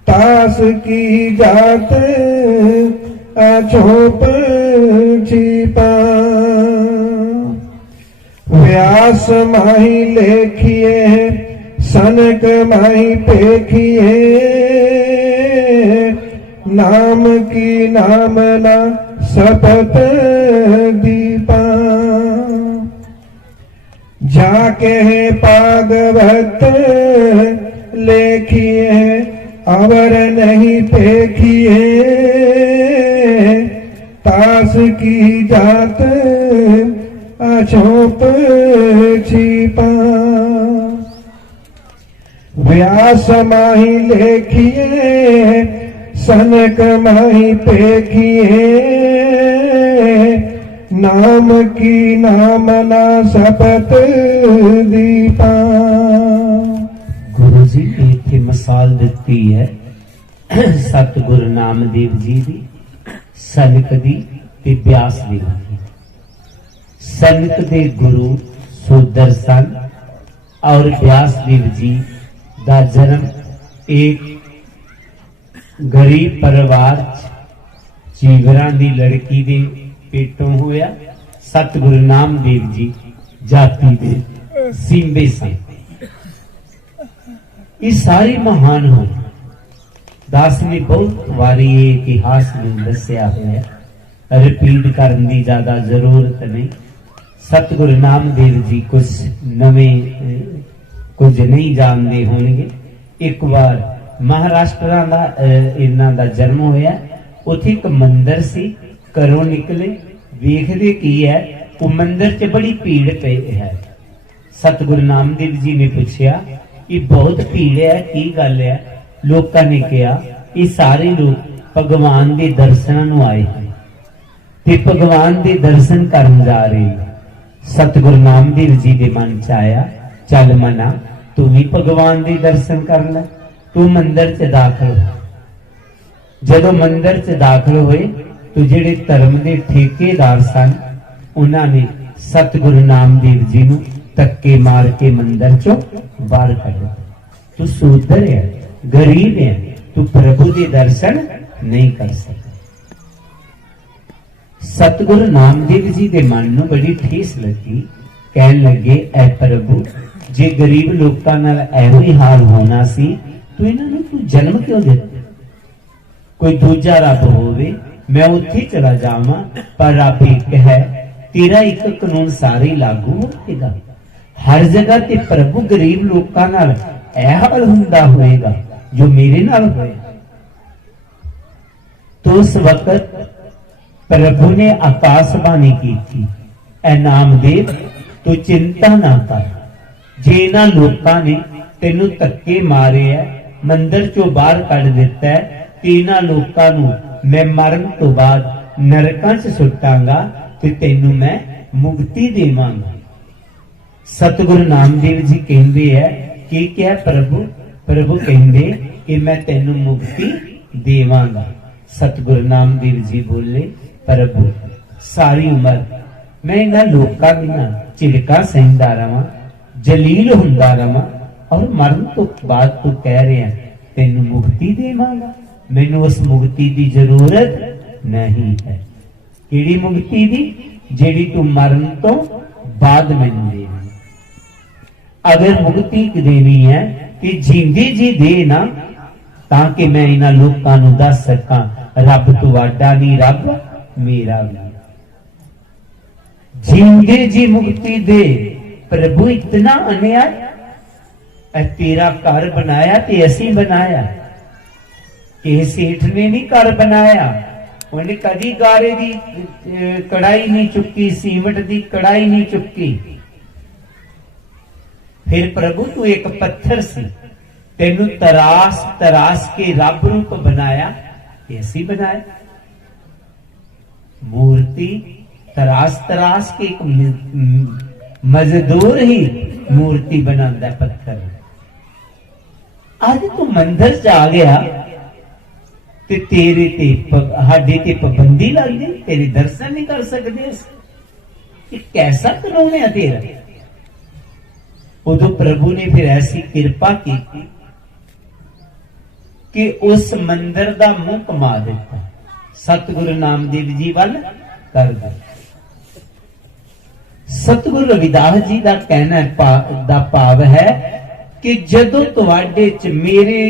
तास की जात अछोप छिपा, व्यास माही लेखिए सनक माही पेखिए, नाम की नामना सपत दीपा, जाके भागवत लेखिए अवर नहीं पेखिए, तास की जात अछोप छिपा, व्यास माही लेखिए सनक माही पेखिए, नाम की नामना सपत दीपा। गुरु जी ने इत्थे मिसाल दिती है सतगुरु नामदेव जी दी, सनक दी ते व्यास देव दी। सनक दे गुरु सुदर्शन और व्यास देव जी दा जन्म एक गरीब परिवार चीवरा दी लड़की दे पेटों होया। सतगुरु नामदेव जी जाति दे सींबे सन। ये सारे महान हो। दास ने बहुत वारी ये इतिहास में दसिया है, रिपीट करने की ज्यादा जरूरत नहीं। सतगुरु नामदेव जी कुछ नवे कुछ नहीं जानते होंगे। एक बार महाराष्ट्र का इन्हां दा जन्म होया, उत्थे एक मंदिर सी, घरों निकले वेखदे की है, वो मंदिर च बड़ी भीड़ पे है। सतगुरु नामदेव जी ने पूछा ये बहुत भीड़ है, की गल है? लोगों ने कहा ये सारे लोग भगवान के दर्शनों आए हैं ते भगवान के दर्शन करन जा रहे हैं। सतगुरु नामदेव जी के मन च आया, चल मना तू भी भगवान के दर्शन कर ले, तू मंदिर च दाखिल हो। जदों मंदिर च दाखिल हुए तो जेड़े धर्म के ठेकेदार सन उन्होंने सतगुरु नामदेव जी नूं धक्के मार के मंदिर चों बाहर कढ। तू सूदर है, गरीब है, तू प्रभु के दर्शन नहीं कर सकता। सतगुरु नामदेव जी के मन नूं बड़ी ठेस लगी। कहन लगे, ऐ प्रभु जे गरीब लोकां नाल ऐहो ही हाल होना सी तो इन्हां नूं तू जन्म क्यों दिता? कोई दूजा रब होवे मैं उत्थे चला जावां, पर रब एक है, तेरा एक कानून सारे लागू होएगा। हर जगह ते प्रभु गरीब लोकां नाल ऐ हाल हुंदा होएगा जो मेरे नाल होया। तो उस वक्त प्रभु ने आकाशवाणी की थी, ऐ नामदेव तू चिंता ना कर, जे इन्हां लोकां ने तेनू धक्के मारे है, मंदिर चों बाहर कढ दिता है, ते इन्हां लोकां नूं मैं मरण तो बाद नरकां च सुट्टांगा ते तेनू मैं मुक्ति देवांगा। सतगुरु नामदेव जी कहंदे है कि क्या प्रभु? प्रभु कहंदे कि मैं तेनू मुक्ति देवांगा। सतगुरु नामदेव जी बोले, प्रभु सारी उम्र मैं इन्हां लोकां दीयां झिड़कां सहंदा रहां, जलील हुंदा रहां, और मरण तो बाद तू कह रहे हैं तेनू मुक्ति देवांगा। मैनू उस मुक्ति की जरूरत नहीं है। केड़ी मुक्ति दी? ਜਿਹੜੀ ਤੂੰ ਮਰਨ ਤੋਂ ਬਾਅਦ ਮੈਨੂੰ ਦੇਣੀ। ਅਗਰ ਮੁਕਤੀ ਦੇਣੀ ਹੈ ਤੇ ਜਿੰਦੀ ਜੀ ਦੇ ਨਾ, ਤਾਂ ਕਿ ਮੈਂ ਇਹਨਾਂ ਲੋਕਾਂ ਨੂੰ ਦੱਸ ਸਕਾਂ ਰੱਬ ਤੁਹਾਡਾ ਨਹੀਂ, ਰੱਬ ਮੇਰਾ ਵੀ। ਜਿੰਦੇ ਜੀ ਮੁਕਤੀ ਦੇ प्रभु, इतना अन्याय। तेरा घर बनाया ते असी बनाया, किसी सेठ ने नहीं घर बनाया। उन्हें कदी गारे दी कड़ाई नहीं चुकी, सीमट दी कड़ाई नहीं चुकी। फिर प्रभु तू एक पत्थर सी, तेनू तरास तरास के रब रूप बनाया, ऐसी बनाया। मूर्ति तरास तरास के एक मजदूर ही मूर्ति बनाता पत्थर। आज तू मंदिर च आ गया ते तेरे ते हाडे ते पाबंदी लग गई, तेरे दर्शन नहीं कर सकते। ये कैसा कानून है तेरा? उदो प्रभु ने फिर ऐसी कृपा की कि उस मंदिर का मुंह कमा दिता, सतगुरु नामदेव जी वाल कर दिया। सतगुरु रविदास जी का कहना दा भाव है कि जदों तुहाडे च मेरे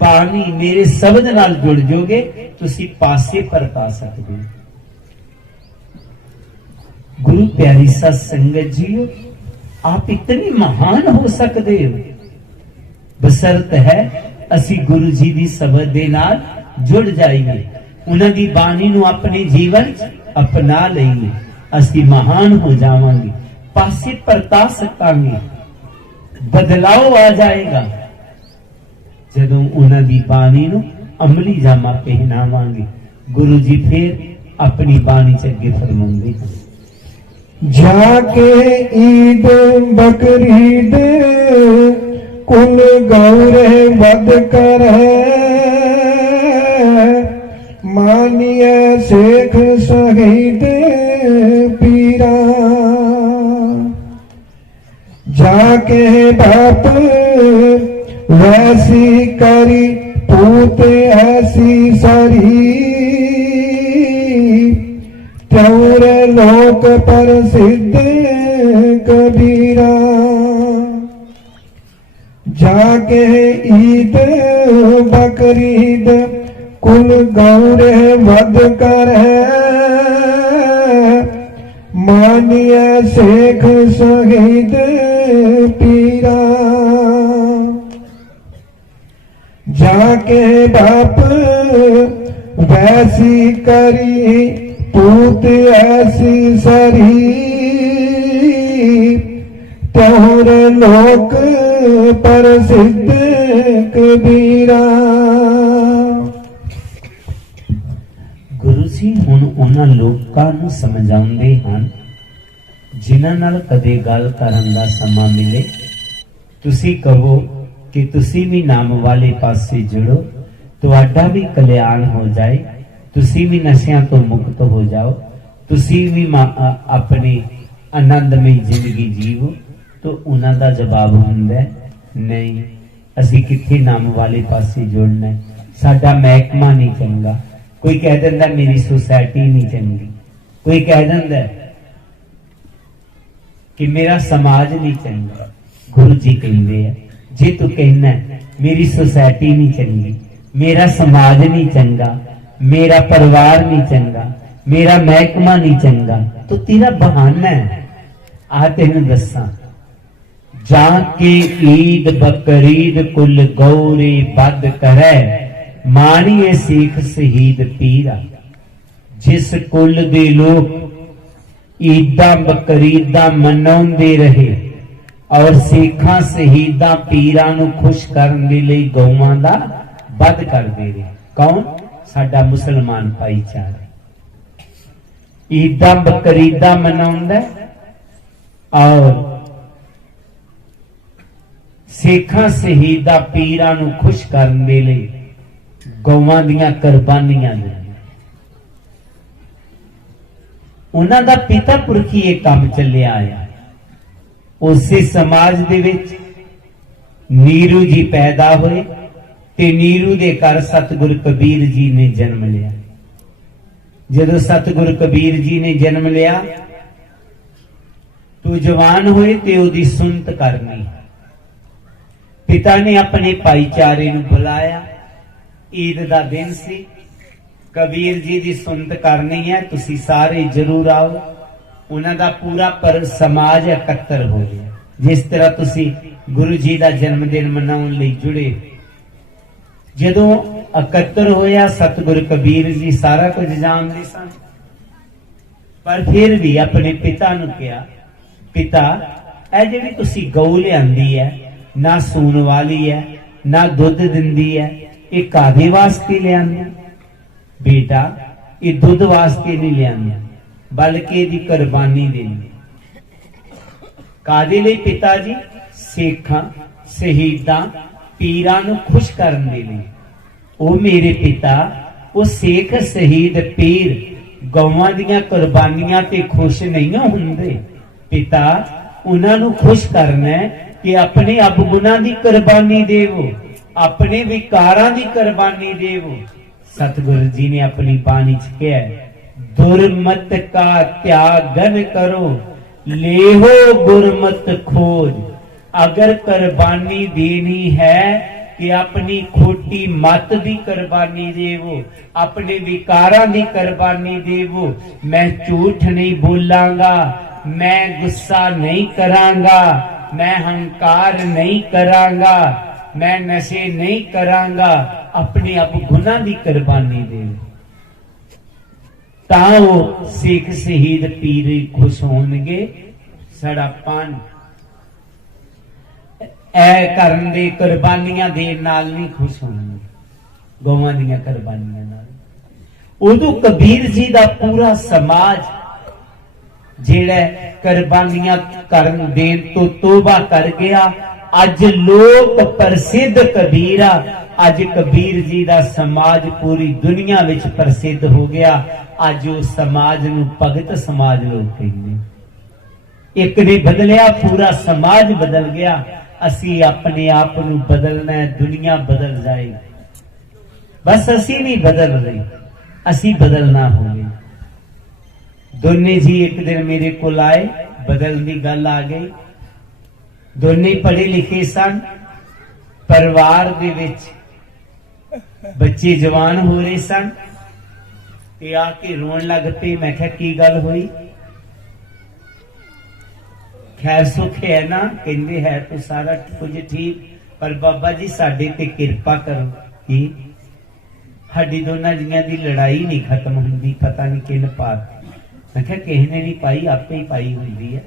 बाणी मेरे शब्द नाल जुड़ जोगे, तुसी पासे परता सकते हो। गुरु प्यारी सत संगत जी, आप इतने महान हो सकते हो, बसरत है असी गुरु जी की शब्द दे नाल जुड़ जाइए, उन्हां दी बाणी नूं अपने जीवन च अपना लईए। असी महान हो जावांगे, पासे परता सकांगे, बदलाव आ जाएगा जदों उन्हां दी बाणी नूं अमली जामा पहनावांगे। गुरु जी फिर अपनी बाणी च अगे फरमाउंदे हैं, जाके ईद बकरीद कुल गौरे वध कर, मानिए शेख शहीद पीरा। जाके बाप वैसी करी पूत ऐसी सरी, त्योर लोक प्रसिद्ध कबीरा। जाके ईद बकरीद कुल गौरे वध कर, मानिए शेख शहीद पीरा। जाके बाप वैसी करी पूत ऐसी सरी, त्योर लोक प्रसिद्ध कबीरा। गुरु जी हुण उन्हां लोकां नूं समझाउंदे हन जिन्हां नाल कदे गल करन दा समां मिले। तुसी कहो कि तुसी भी नाम वाले पासे जुड़ो, तुहाडा भी कल्याण हो जाए, तुसी भी नशियां तो मुक्त हो जाओ, तुसी भी अपनी आनंदमई जिंदगी जीवो। तो उन्हां दा जवाब हुंदा नहीं, असी किथे नाम वाले पासे जुड़ना है, साडा महकमा नहीं चंगा। कोई कह दिंदा मेरी सोसाइटी नहीं चंगी, कोई कह दिंदा कि मेरा समाज नहीं चंगा। गुरु जी कहते हैं, जे तू कहना मेरी सोसाइटी नहीं चंगी, मेरा समाज नहीं चंगा, मेरा परिवार नहीं चंगा, मेरा महकमा नहीं चंगा, तो तेरा बहाना है। आ तेन दसा, जाके ईद बकरीद कुल गौरे बद करे, मानिए सिख शहीद पीरा। जिस कुल दे लोग ईदा बकरीदा मनाउंदे रहे और सिखां शहीदां पीरां नूं खुश करन दे लई गौवां दा वध करदे रहे। कौन? साडा मुसलमान भाईचारा ईदा बकरीदा मनाउंदा और सिखां शहीदां पीरां नूं खुश करन दे लई गौवां दीयां कुर्बानियां ने। उन्हां दा पिता पुरखी ये काम चलिया आया। उसे समाज दे विच नीरू जी पैदा होए ते नीरू दे घर सतगुरु कबीर जी ने जन्म लिया। जदों सतगुरु कबीर जी ने जन्म लिया तो जवान होए ते ओदी सुनत करनी। पिता ने अपने भाईचारे नूं बुलाया, ईद दा दिन सी, कबीर जी दी सुनत करनी है, तुसी सारे जरूर आओ। उन्हां दा पूरा पर समाज इकट्ठर हो गया, जिस तरह तुसी गुरु जी दा जन्मदिन मनाउण लई जुड़े। जदों इकट्ठर होया, सतगुरु कबीर जी सारा कुछ जानदे सन, पर फिर भी अपने पिता नूं कहा, पिता ਇਹ ਜਿਹੜੀ ਤੁਸੀਂ ਗਊ ਲਿਆਂਦੀ ਹੈ, ਨਾ ਸੂਣ ਵਾਲੀ ਹੈ, ਨਾ ਦੁੱਧ ਦਿੰਦੀ ਹੈ, ਇਹ ਕਾਦੇ ਵਾਸਤੇ ਲਿਆਂਦੀ? ਬੇਟਾ ਇਹ ਦੁੱਧ ਵਾਸਤੇ ਨਹੀਂ ਲਿਆਂਦੀ, ਬਲਕਿ ਇਹਦੀ ਕੁਰਬਾਨੀ ਦੇਣੀ। ਕਾਦੇ ਲਈ ਪਿਤਾ ਜੀ? ਸੇਖਾਂ, ਸ਼ਹੀਦਾਂ, ਪੀਰਾਂ ਨੂੰ ਖੁਸ਼ ਕਰਨ ਦੇ ਲਈ। ਉਹ ਮੇਰੇ ਪਿਤਾ, ਉਹ ਸੇਖ, ਸ਼ਹੀਦ, ਪੀਰ ਗਊਆਂ ਦੀਆਂ ਕੁਰਬਾਨੀਆਂ ਤੇ ਖੁਸ਼ ਨਹੀਂ ਹੁੰਦੇ। पिता उन्होंने खुश करना है कि अपने अवगुणा की कुर्बानी देवो, अपने विकारां की कुर्बानी देवो। सतगुरु जी ने अपनी बाणी च कहा, दुर्मत का त्यागन करो, लेहो गुरमत खोज। अगर कुर्बानी देनी है कि अपनी खोटी मत की कुर्बानी देवो, अपने विकारां की कुर्बानी देवो। मैं झूठ नहीं बोलांगा, मैं गुस्सा नहीं करांगा, मैं हंकार नहीं करांगा, मैं नशे नहीं करांगा, अपने अवगुणा की कुर्बानी दे। तां सिख शहीद पीर खुश होणगे। साडा पान ऐ करन दे कुर्बानियां देण नाल नहीं खुश होणगे, गौवां दीयां कुर्बानियां नाल। उदों कबीर जी दा पूरा समाज जेड़ा कुर्बानियां करन देन तो तौबा कर गया। अज लोक प्रसिद्ध कबीरा, अज कबीर जी दा समाज पूरी दुनिया विच प्रसिद्ध हो गया। अज उस समाज नूं भगत समाज लोग कहंदे। एक ने बदलिया, पूरा समाज बदल गया। असी अपने आप नूं बदलना है, दुनिया बदल जाएगी। बस असी नहीं बदल रहे, असी बदलना होगी। दोने जी एक दिन मेरे को आए, बदलने की गल आ गई। दोने पढ़े लिखे सन, परिवार दे विच बच्चे जवान हो रहे सन, ते आके रोन लग पे। मैं क्या की गल हुई? खैर सुख है ना? कहंदे है तो सारा कुछ ठीक, पर बाबा जी साडे ते किरपा करो कि साडी दोनों जियां दी लड़ाई नहीं खत्म हुंदी, पता नहीं किन पात। मैं क्या किसी ने नहीं पाई, आपे ही पाई हुई है।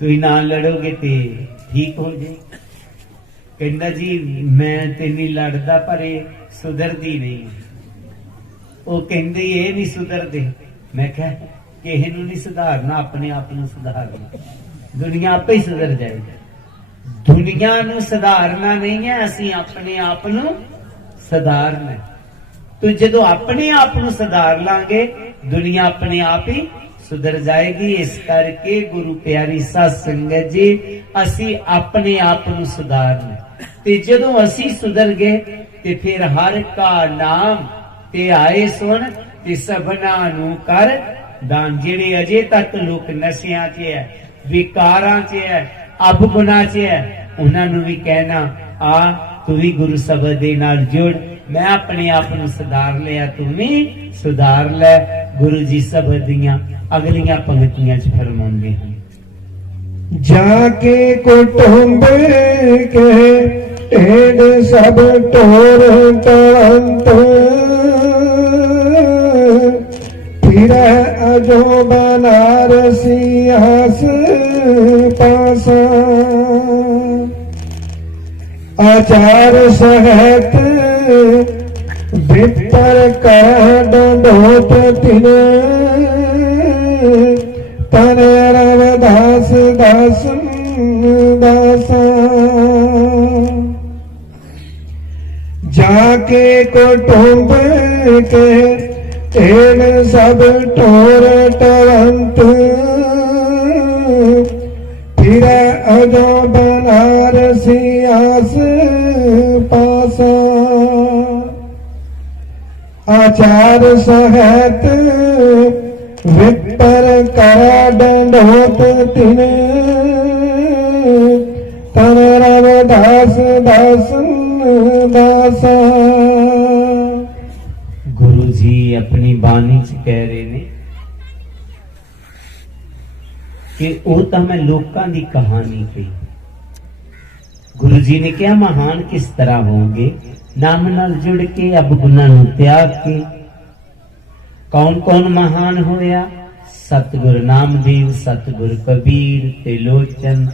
तुम ना लड़ोगे तो ठीक हो जाए। कहना जी मैं ते नहीं लड़दा, पर सुधरदी नहीं। वो कहंदे ये नहीं सुधरदे। मैं क्या किसी नूं नहीं सुधारना, अपने आप नूं सुधारना, दुनिया आपे ही सुधर जाएगी। दुनिया नूं सुधारना नहीं है, असीं अपने आप नूं सुधारना। तो जदों अपने आप नूं सुधार लांगे, दुनिया अपने आप ही सुधर जाएगी। इस करके गुरु प्यारी साध संगत जी, असी अपने आप नूं सुधारना, ते जदों असी सुधर गए ते फिर हर का नाम ते आए सुन, ते सबना नूं कर दान। जेड़े अजे तक लोग नशियां च है, विकारां च है, अवगुणां च है, उन्हां नूं भी कहना आ तू भी गुरु शब्द दे नाल जुड़। मैं अपने आप नूं सुधार लिया, तू भी सुधार लै। गुरु जी शब्द दियां अगलियां पंक्तियां च फरमाउंदे हैं, जाके कुटुंब के ढेर सब टोर तंत, फिर अजो बनारसी आस पासा। आचार सहित भीतर कर डोट तिन, तन रवदास दास दासा। जाके कुटुंब के इन सब टोर टरंत, फिर अजो बनारसी आस पासा। आचार सहित विपर करा दंडोत तिने तन रविदास दासन दासा। गुरु जी अपनी बाणी च कह रहे ने कि वो तो मैं लोकां दी कहानी कही। गुरु जी ने कहा महान किस तरह होंगे, नाम नाल जुड़ के अब गुनाह नूं त्याग के। कौन कौन महान होया? सतगुरु नामदेव, सतगुरु कबीर, त्रिलोचन,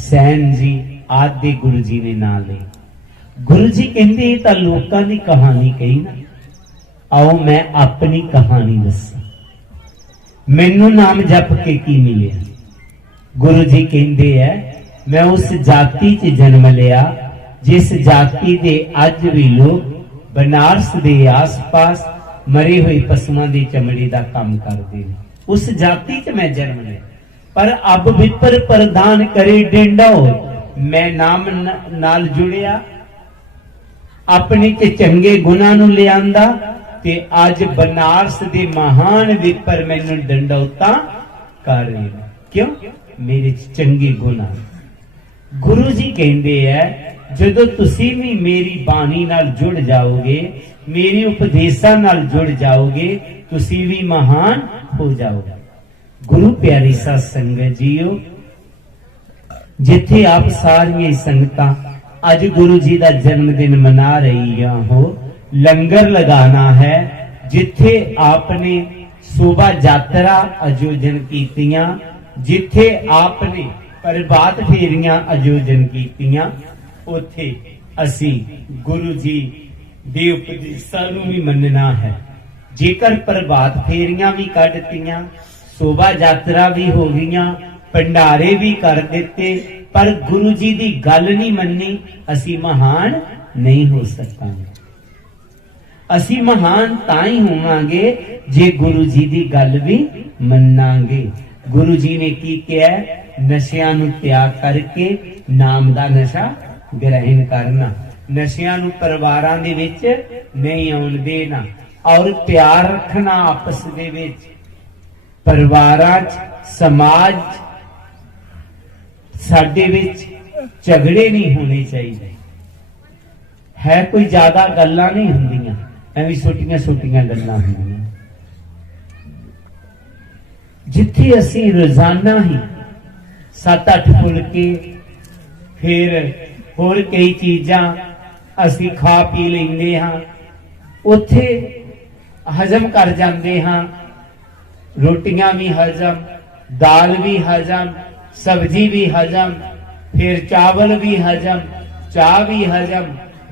सैन जी आदि गुरु जी ने नाम ले। गुरु जी कहंदे तां लोकां दी कहानी कही ना, आओ मैं अपनी कहानी दसां। मैनू नाम जप के की मिले? गुरु जी कहंदे है मैं उस जाति च जन्म लिया जिस जाति दे अज भी लोग बनारस दे आस पास मरे हुए पशुओं की चमड़ी का काम करते हैं। उस जाति च मैं जन्म लिया, पर अब विपर प्रदान करे डेंडा हो। मैं नाम नाल जुड़िया, अपने च चंगे गुणां नूं लियांदा ते अज बनारस दे महान विपर मैनूं डंडौता कर रहे हैं। क्यों? मेरे च चंगे गुण आ। गुरु जी कहंदे है जदों तुसीं भी मेरी बाणी नाल जुड़ जाओगे, मेरी उपदेशां नाल जुड़ जाओगे, तुसीं भी महान हो जाओगे। गुरु प्यारी साध संगत जीओ, जिथे आप सारियां संगतां अज गुरु जी का जन्मदिन मना रही हो, लंगर लगाना है। जिथे आपने शोभा यात्रा आयोजन कीतियां, जिथे आपने प्रभात फेरियां आयोजन कीतियां, उथे असी गुरु जी दे उपदेशां नूं भी मनना है। जेकर प्रभात फेरियां भी कढ़तियां, शोभा यात्रा भी हो गईयां, भंडारे भी कर दिते, पर गुरु जी की गल नहीं मन्नी, असी महान नहीं हो सकांगे। असी महान तां ही होवांगे जे गुरु जी की गल भी मन्नांगे। गुरु जी ने की किया? नशियां नूं त्याग करके नाम दा नशा ग्रहण करना, नशियां नूं परिवारां दे विच नहीं आउण देना, और प्यार रखना आपस दे विच। परिवारां च समाज साडे विच झगड़े नहीं होने चाहिए। है कोई ज्यादा गल्लां नहीं हुंदियां, एवं छोटियां छोटियां गल्लां हुंदियां। जिथे असी रोजाना ही 7-8 फुलके फिर होर कई चीजां असी खा पी लेंदे हां, उथे हजम कर जांदे हां। रोटियां भी हजम, दाल भी हजम, सब्जी भी हजम, फिर चावल भी हजम, चाह भी हजम,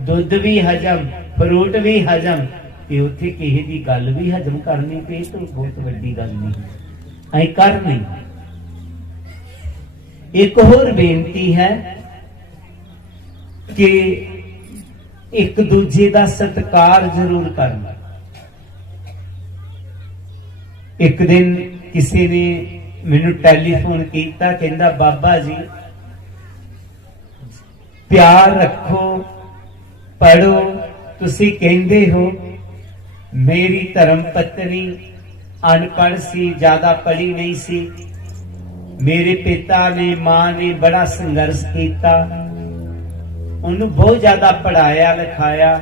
दुध भी हजम, फ्रूट भी हजम। ते उथे किसी दी गल भी हजम करनी पे तो बहुत वड्डी गल नहीं, ऐ कर नहीं। एक होर बेनती है कि एक दूजे का सत्कार जरूर करना। एक दिन किसी ने मैनू टेलीफोन किया, कहंदा बाबा जी प्यार रखो, पढ़ो। तुसी कहंदे हो मेरी धर्म पत्नी अनपढ़ सी, ज्यादा पढ़ी नहीं सी। मेरे पिता ने मां ने बड़ा संघर्ष किया, उन्हें बहुत ज्यादा पढ़ाया लिखाया,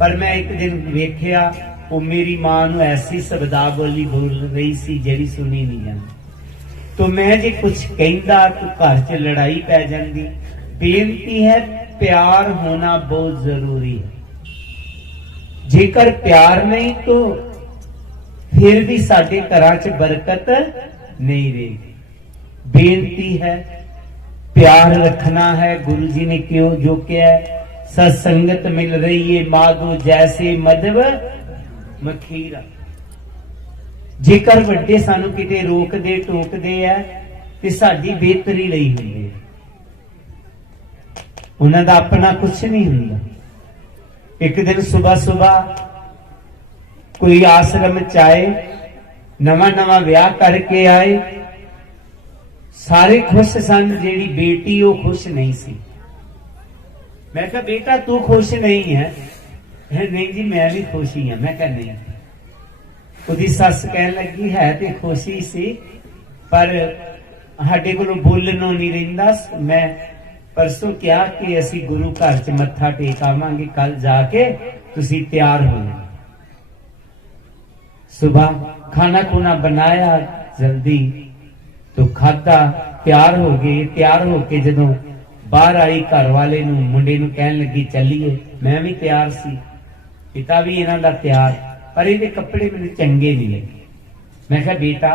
पर मैं एक दिन वेख्या वो मेरी मां नूं ऐसी शब्दावली बोल रही सी जिहड़ी सुनी नहीं जाती। तो मैं जे कुछ कहंदा तो घर च लड़ाई पै जाती। बेनती है प्यार होना बहुत जरूरी है। जेकर प्यार नहीं तो फिर भी साडे घरां च बरकत नहीं रहेगी। बेनती है प्यार रखना है। गुरु जी ने क्यों जो किया? सत्संगत मिल रही है माधो जैसे मधव मखीरा। जेकर वड्डे सानू किते रोकदे टोकदे है ते साडी बेहतरी लई हुंदी है, उन्हां दा अपना कुछ नहीं हुंदा। एक दिन सुबह सुबह कोई आश्रम च आए, नवा नवा ब्याह करके आए, सारे खुश सन, जेड़ी बेटी वो खुश नहीं सी। मैं कहा बेटा तू खुश नहीं है, नहीं जी मैं भी खुश ही हाँ। मैं कहा नहीं। ਉਹਦੀ ਸੱਸ ਕਹਿਣ ਲੱਗੀ ਹੈ ਤੇ ਖੁਸ਼ੀ ਸੀ ਪਰ ਸਾਡੇ ਕੋਲੋਂ ਬੋਲਣੋਂ ਨਹੀਂ ਰਹਿੰਦਾ। ਮੈਂ ਪਰਸੋਂ ਕਿਹਾ ਕਿ ਅਸੀਂ ਗੁਰੂ ਘਰ ਚ ਮੱਥਾ ਟੇਕ ਆਵਾਂਗੇ, ਕੱਲ ਜਾ ਕੇ ਤੁਸੀਂ ਤਿਆਰ ਹੋ ਜਾਓ। सुबह खाना खुना बनाया जल्दी तो खादा, तैयार हो गए। तैयार होके जदों बाहर आई घर वाले नूं मुंडे नूं कहन लगी चलीए। मैं भी तैयार सी, पिता भी इन्हां दा तैयार, पर इहदे कपड़े मैनूं चंगे नहीं लगे। मैं कहा बेटा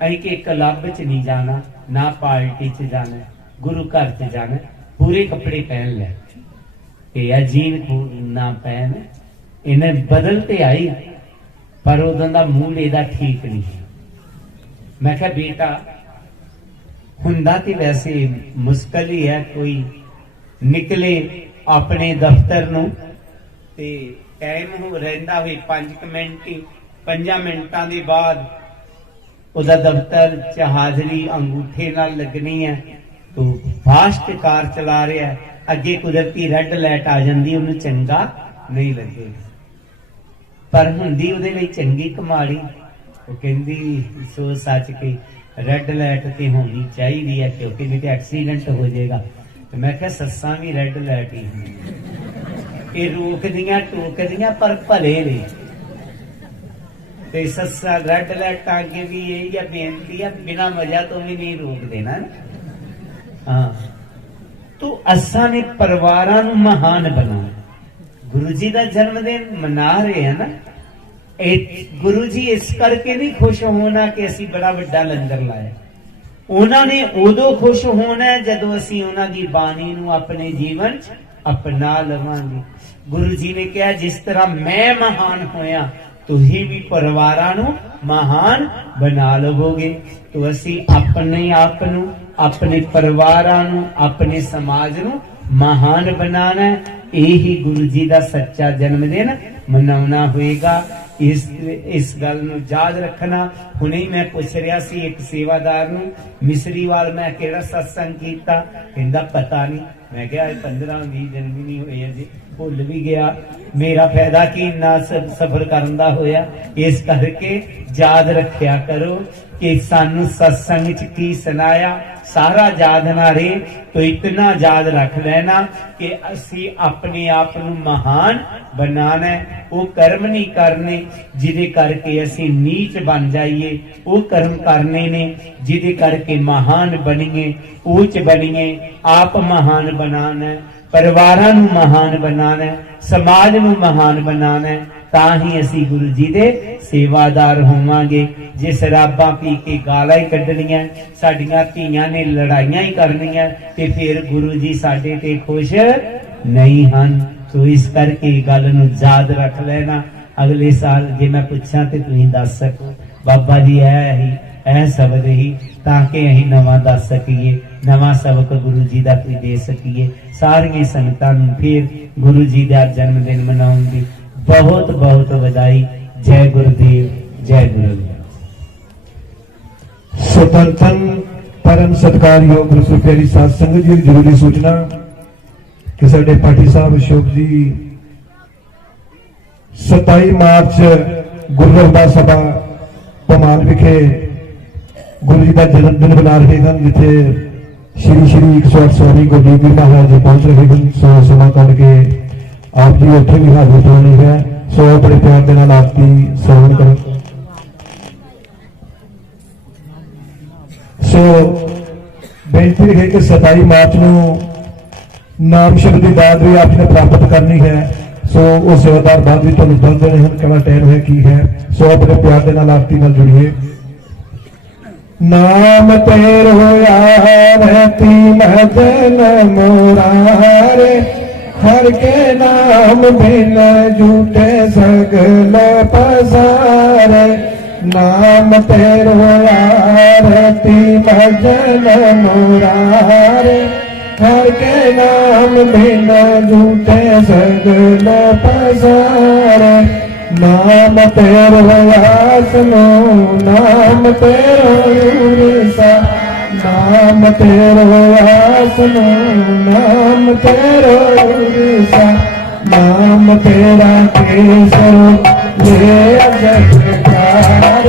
असीं कि क्लब च नहीं जाना, ना पार्टी च जाना, गुरु घर च जाना, पूरे कपड़े पहन ले। ते अजीन ना पहन। इन्हें बदलते आई पर उदों दा मूड इहदा ठीक नहीं। मैं कहा बेटा हुंदा ते वैसे मुश्किल ही है, कोई निकले अपने दफ्तर नूं ते टाइम हो रहिंदा होवे 5 मिनट, 5 मिनटां दे बाद उहदा दफ्तर च हाजरी अंगूठे नाल लगनी है तो फास्ट कार चला रहा है, अगे कुदरती रेड लाइट आ जाती, उन्हें चंगा नहीं लगेगा। पर हुंदी उहदे लई चंगी कमाड़ी। वो कहंदी सोच सच के रेड लाइट ते होनी चाहिए है क्योंकि नहीं तो एक्सीडेंट हो जाएगा। तो मैं क्या सस्सां भी रेड लाइट ही ये रोकदियां टोकदियां पर भले ने। ते सस्सा रेड लाइट आगे भी यही है बेनती है, बिना वजह तो भी नहीं रोक देना। हाँ तो असां ने परिवारां नूं महान बनाना। गुरु जी का जन्मदिन मना रहे हैं ना, गुरु जी इस करके नहीं खुश होना कि असी बड़ा वड्डा लंगर लाया। उन्होंने उदों खुश होना है जदों असी उन्हां दी बाणी नूं अपने जीवन च अपना लवांगे। गुरु जी ने कहा जिस तरह मैं महान होया तुसीं भी परिवारां नूं महान बना लवोगे। तो असी अपने आप नूं, अपने परिवारां नूं, अपने समाज नूं महान बनाना है। यही गुरु जी का सच्चा जन्मदिन मनाना होएगा। इस गल नूं याद रखना। हुणे ही मैं पुछ रहा सी एक सेवादार नूं मिसरीवाल मैं केड़ा सत्संग कीता, कहंदा पता नहीं। मैं कहा 15-20 दिन भी नहीं होए अजे, भुल भी गया। मेरा फायदा की इन्ना सफर करन दा होया। इस करके याद रखिया करो कि सानू सत्संग च की सुनाया सारा याद ना रहे तो इतना याद रख लेना कि असी अपने आप नूं महान बनाना है। वो कर्म नहीं करने जिदे करके असी नीच बन जाइए, वो कर्म करने ने जिदे करके महान बनिए, ऊंच बनिए। आप महान बनाना है, परिवारां नूं महान बनाना है, समाज नूं महान बनाना है। तां ही असी गुरु जी दे सेवादार होवांगे। जे शराबां पी के गालां ही कड्ढणियां, साडियां धीआं ने लड़ाइयां ही करनियां ते फिर गुरु जी साडे ते खुश नहीं हन। तो इस करके गल नूं याद रख लेना। अगले साल जे मैं पुछां ते तुसीं दस सको बाबा जी ऐ शब्द ही, ताकि असीं नवां दस सकीए, नवां सबक गुरु जी दा कोई दे सकीए। सारियां संगतां नूं फिर गुरु जी दा जन्मदिन मनाउण दी बहुत बहुत बधाई। जय गुरुदेव, जय गुरुदेव। स्वतंत्रन परम सत्कारयोग गुरु सुखेरी साध संगत जी जरूरी सूचना कि साडे पाठी साहब अशोक जी 27 मार्च गुरु रविदास सभा भमाल विखे गुरु जी का जन्मदिन बना रहे हैं, जिथे श्री श्री 108 स्वामी गोबिंद महाराज जी पहुंच रहे हैं। सो समा करके आप जी उत्थे भी हाजिर होनी है। सो बड़े प्यार के नाल आरती श्रवण करें। सो बेनती है कि 27 मार्च को नाम शब्द की दात भी आपने प्राप्त करनी है। सो वो सेवादार बाद भी तुहानूं दस देने हैं किहड़ा टाइम है की है। सो अपने प्यार के नाल आरती नाल जुड़िए। नाम तेर होया रहती महजन मोरारे, हर के नाम बिन झूठे सगल पसारे। नाम तेर होया रहती महजन मोरारे, हर के नाम बिन झूठे सगल पसारे। नाम तेर होया सुनो, नाम तेर होया, नाम तेर होया सुनो, नाम तेर होया, नाम तेरा केसर ले जगतार,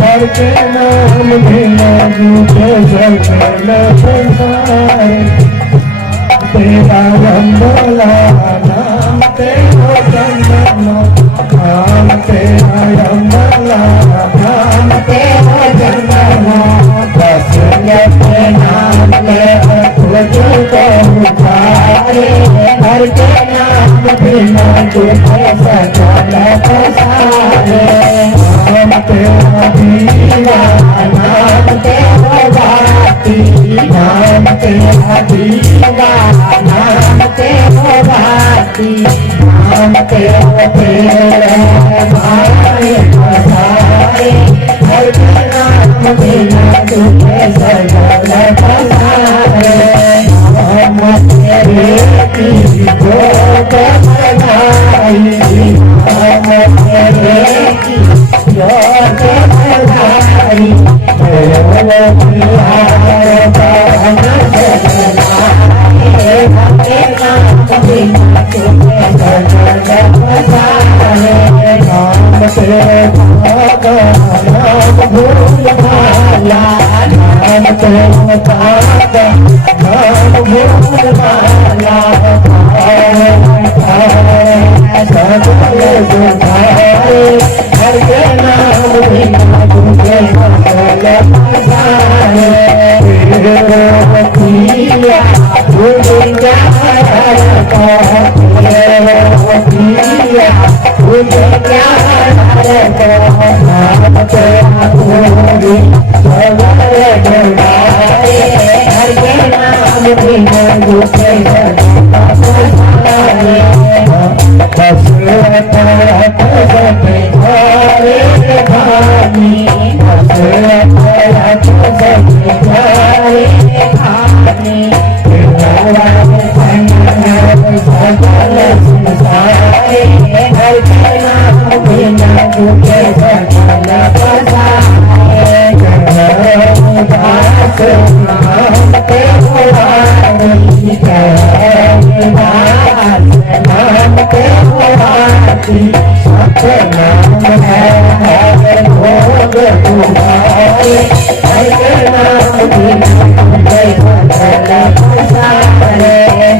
हर के नाम बिना झूठे सकल संसार। तेरा रंगला नाम तेरा चंदना, नाम तेरा रंगला नाम तेरा चंदना। बस के नाम ले तुझको पुकारे, हर के नाम बिना झूठे सकल संसार। नाम तेरा दीवा नाम तेरा बाती, नाम तेरा दीवा नाम तेरा बाती। नाम तेरा तेरे मारे पसारे, हर के नाम बिना झूठे सकल संसार। नाम तेरे की जोत लगाई, नाम तेरे की जोत लगाई। तेरे प्यार का जगलाए, हरे नाम बिना झूठे सकल संसार। नाम तेरे का नाम भूल भाला, नाम तेरे का नाम भूल भाला। सकल सुधारे, हर के नाम बिना झूठे सकल संसार। तेरे पिया भूल जाए तेरे पिया भूल जाए। नाम तेरा पूरी सबर जगाए, हर के नाम बिना झूठे सकल संसार। बस तेरा कसते घरे खानी, बस तेरा कसते घरे खानी। तेरा सकल संसारे, हर के नाम बिना झूठे सकल संसार। दास नाम तेरा रानी, दास नाम तेरा रानी। सत नाम है भोग तुम्हारे, हर के नाम बिना झूठे सकल संसार।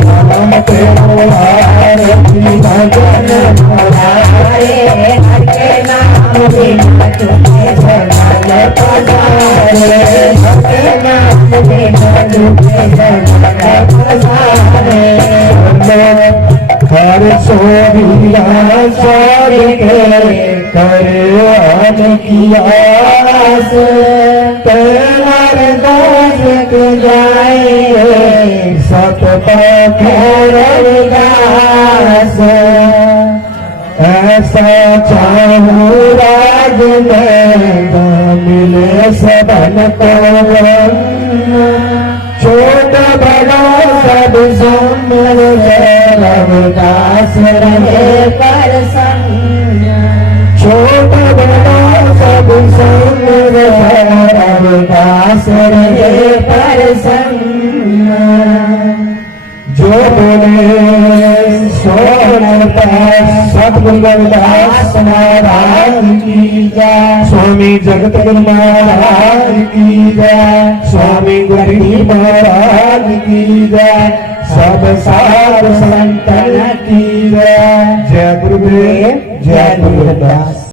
नाम तेरा आरती भजन मुरारे, हर के नाम बिना झूठे सकल संसार। हर के नाम बिना झूठे सकल संसार। हर सोरिया सोर के करे आन की आस, तेरा दास जाए सत पाखेर दास। ऐसा चाहूँ राज में मिले सबन को, छोटा बड़ा सब समर रविदास रहे प्रसन्न। छोटा बड़ा सब समर रविदास रहे प्रसन्न। जो बोले सोनता सतगुरु रविदास महाराज की जय। स्वामी जगत गुरु महाराज की जय। स्वामी गरीब महाराज की जय। सब साध संतन की जय। जय गुरुदेव जय गुरुदास।